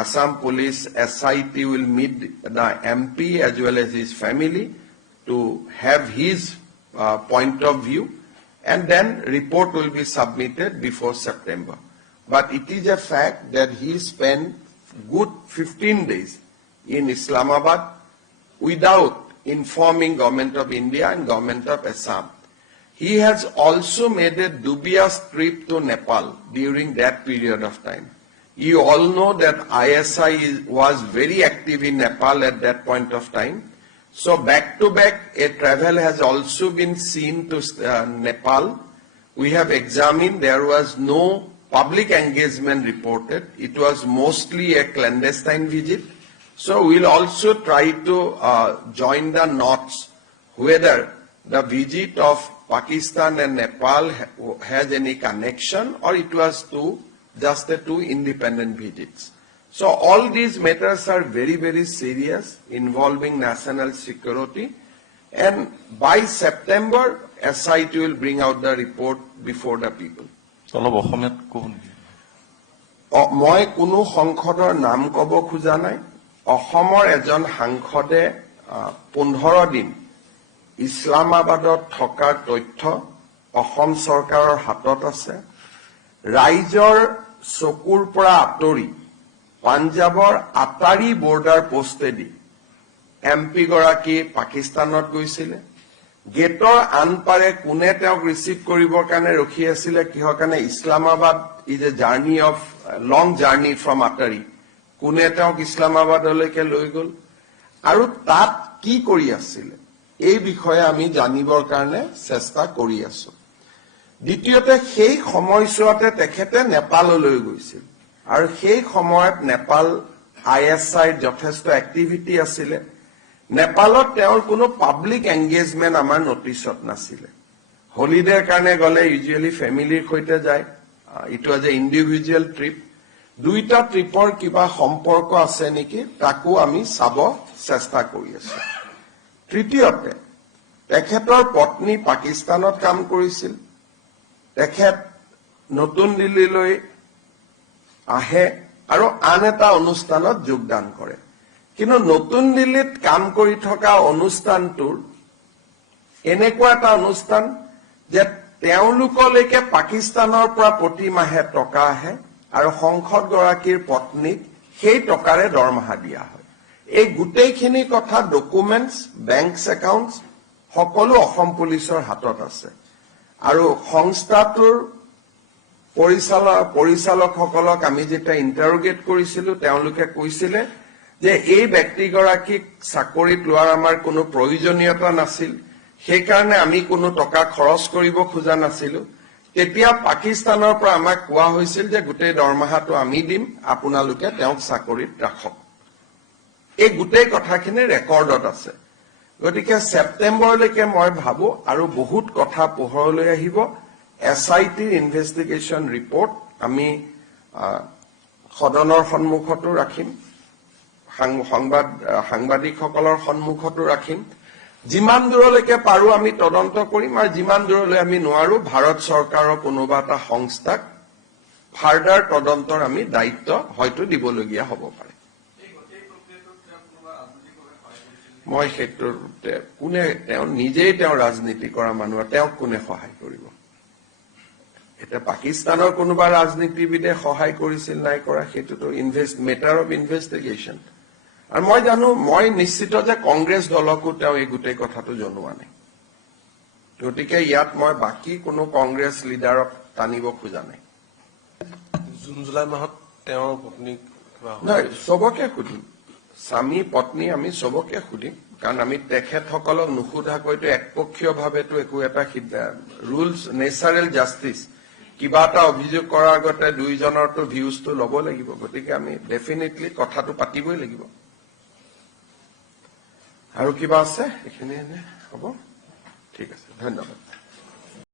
Assam Police SIT will meet the MP as well as his family to have his point of view, and then report will be submitted before September. But it is a fact that he spent good 15 days in Islamabad without informing government of India and government of Assam. He has also made a dubious trip to Nepal during that period of time. You all know that ISI was very active in Nepal at that point of time. So back to back, a travel has also been seen to Nepal. We have examined, there was no public engagement reported. It was mostly a clandestine visit. So we'll also try to join the knots whether the visit of Pakistan and Nepal has any connection or it was just two independent visits. So all these matters are very, very serious, involving national security. And by September, SIT will bring out the report before the people. অলপ অসমীয়াত কওঁ নেকি মই কোনো সংসদৰ নাম ক'ব খোজা নাই অসমৰ এজন সাংসদে 15 দিন ইছলামাবাদত থকাৰ তথ্য অসম চৰকাৰৰ হাতত আছে ৰাইজৰ চকুৰ পৰা আঁতৰি পাঞ্জাবৰ আটাৰী বৰ্ডাৰ পোষ্টেদি এমপি গৰাকী পাকিস্তানত গৈছিলে গেটৰ আনপাৰে কোনে তেওঁক ৰিচিভ কৰিবৰ কাৰণে ৰখি আছিলে কিহৰ কাৰণে Islamabad is a journey of long journey from Attari কোনে তেওঁক ইছলামাবাদলৈকে লৈ গ'ল আৰু তাত কি কৰি আছিলে এই বিষয়ে আমি জানিবৰ কাৰণে চেষ্টা কৰি আছো দ্বিতীয়তে সেই সময়ছোৱাতে তেখেতে নেপাললৈ গৈছিল আৰু সেই সময়ত নেপাল আইএসআই যথেষ্ট এক্টিভিটি আছিলে নেপালত তেওঁৰ কোনো পাব্লিক এংগেজমেন্ট আমাৰ নটিছত নাছিলে হলিডেৰ কাৰণে গলে ইউজুৱেলি ফেমিলিৰ সৈতে যায় ইট ওয়াজ এ ইন্ডিভিজুৱেল ট্ৰিপ দুইটা ট্ৰিপৰ কিবা সম্পৰ্ক আছে নেকি তাকো আমি চাব চেষ্টা কৰি আছো তৃতীয়তে তেখেতৰ পত্নী পাকিস্তানত কাম কৰিছিল, তেখেত নতুন দিল্লীলৈ আহে আৰু আন এটা অনুষ্ঠানত যোগদান কৰে। কিন্তু নতুন দিল্লীত কাম কৰি থকা অনুষ্ঠানটোৰ এনেকুৱা এটা অনুষ্ঠান যে তেওঁলোকলৈকে পাকিস্তানৰ পৰা প্ৰতি মাহে টকা আহে আৰু সংসদগৰাকীৰ পত্নীক সেই টকাৰে দৰমহা দিয়া হয়। এই গোটেইখিনি কথা ডকুমেণ্টছ, বেংক একাউণ্টছ সকলো অসম পুলিচৰ হাতত আছে আৰু সংস্থাটোৰ পৰিচালকসকলক আমি যেতিয়া ইণ্টাৰোগেট কৰিছিলো তেওঁলোকে কৈছিলে যে এই ব্যক্তিগৰাকীক চাকৰিত লোৱাৰ আমাৰ কোনো প্ৰয়োজনীয়তা নাছিল, সেইকাৰণে আমি কোনো টকা খৰচ কৰিব খোজা নাছিলো। তেতিয়া পাকিস্তানৰ পৰা আমাক কোৱা হৈছিল যে গোটেই দৰমহাটো আমি দিম, আপোনালোকে তেওঁক চাকৰিত ৰাখক। এই গোটেই কথাখিনি ৰেকৰ্ডত আছে। গতিকে ছেপ্টেম্বৰলৈকে মই ভাবো আৰু বহুত কথা পোহৰলৈ আহিব। SITৰ ইনভেষ্টিগেশ্যন ৰিপৰ্ট আমি সদনৰ সন্মুখতো ৰাখিম, সাংবাদিকসকলৰ সন্মুখতো ৰাখিম। যিমান দূৰলৈকে পাৰো আমি তদন্ত কৰিম আৰু যিমান দূৰলৈ আমি নোৱাৰো ভাৰত চৰকাৰৰ কোনোবা এটা সংস্থাক ফাৰ্ডাৰ তদন্তৰ আমি দায়িত্ব হয়তো দিবলগীয়া হ'ব পাৰে। মই ক্ষেত্ৰতে তেওঁ নিজেই ৰাজনীতি কৰা মানুহ, তেওঁক কোনে সহায় কৰিব? এতিয়া পাকিস্তানৰ কোনোবা ৰাজনীতিবিদে সহায় কৰিছিল নাই কৰা সেইটোতো মেটাৰ অফ ইনভেষ্টিগেশ্যন। আৰু মই নিশ্চিত যে কংগ্ৰেছ দলকো তেওঁ এই গোটেই কথাটো জনোৱা নাই। গতিকে ইয়াত মই বাকী কোনো কংগ্ৰেছ লিডাৰক টানিব খোজা নাই। জুন জুলাই মাহত তেওঁৰ পত্নীক নাই, চবকে সুধিম, স্বামী পত্নী আমি চবকে সুধিম, কাৰণ আমি তেখেতসকলক নুসুধাকৈতো একপক্ষীয়ভাৱেতো একো এটা ৰুলছ, নেচাৰেল জাষ্টিচ, কিবা এটা অভিযোগ কৰাৰ আগতে দুইজনৰতো ভিউজটো ল'ব লাগিব। গতিকে আমি ডেফিনেটলি কথাটো পাতিবই লাগিব। আৰু কিবা আছে? এইখিনি হ'ব, ঠিক আছে, ধন্যবাদ।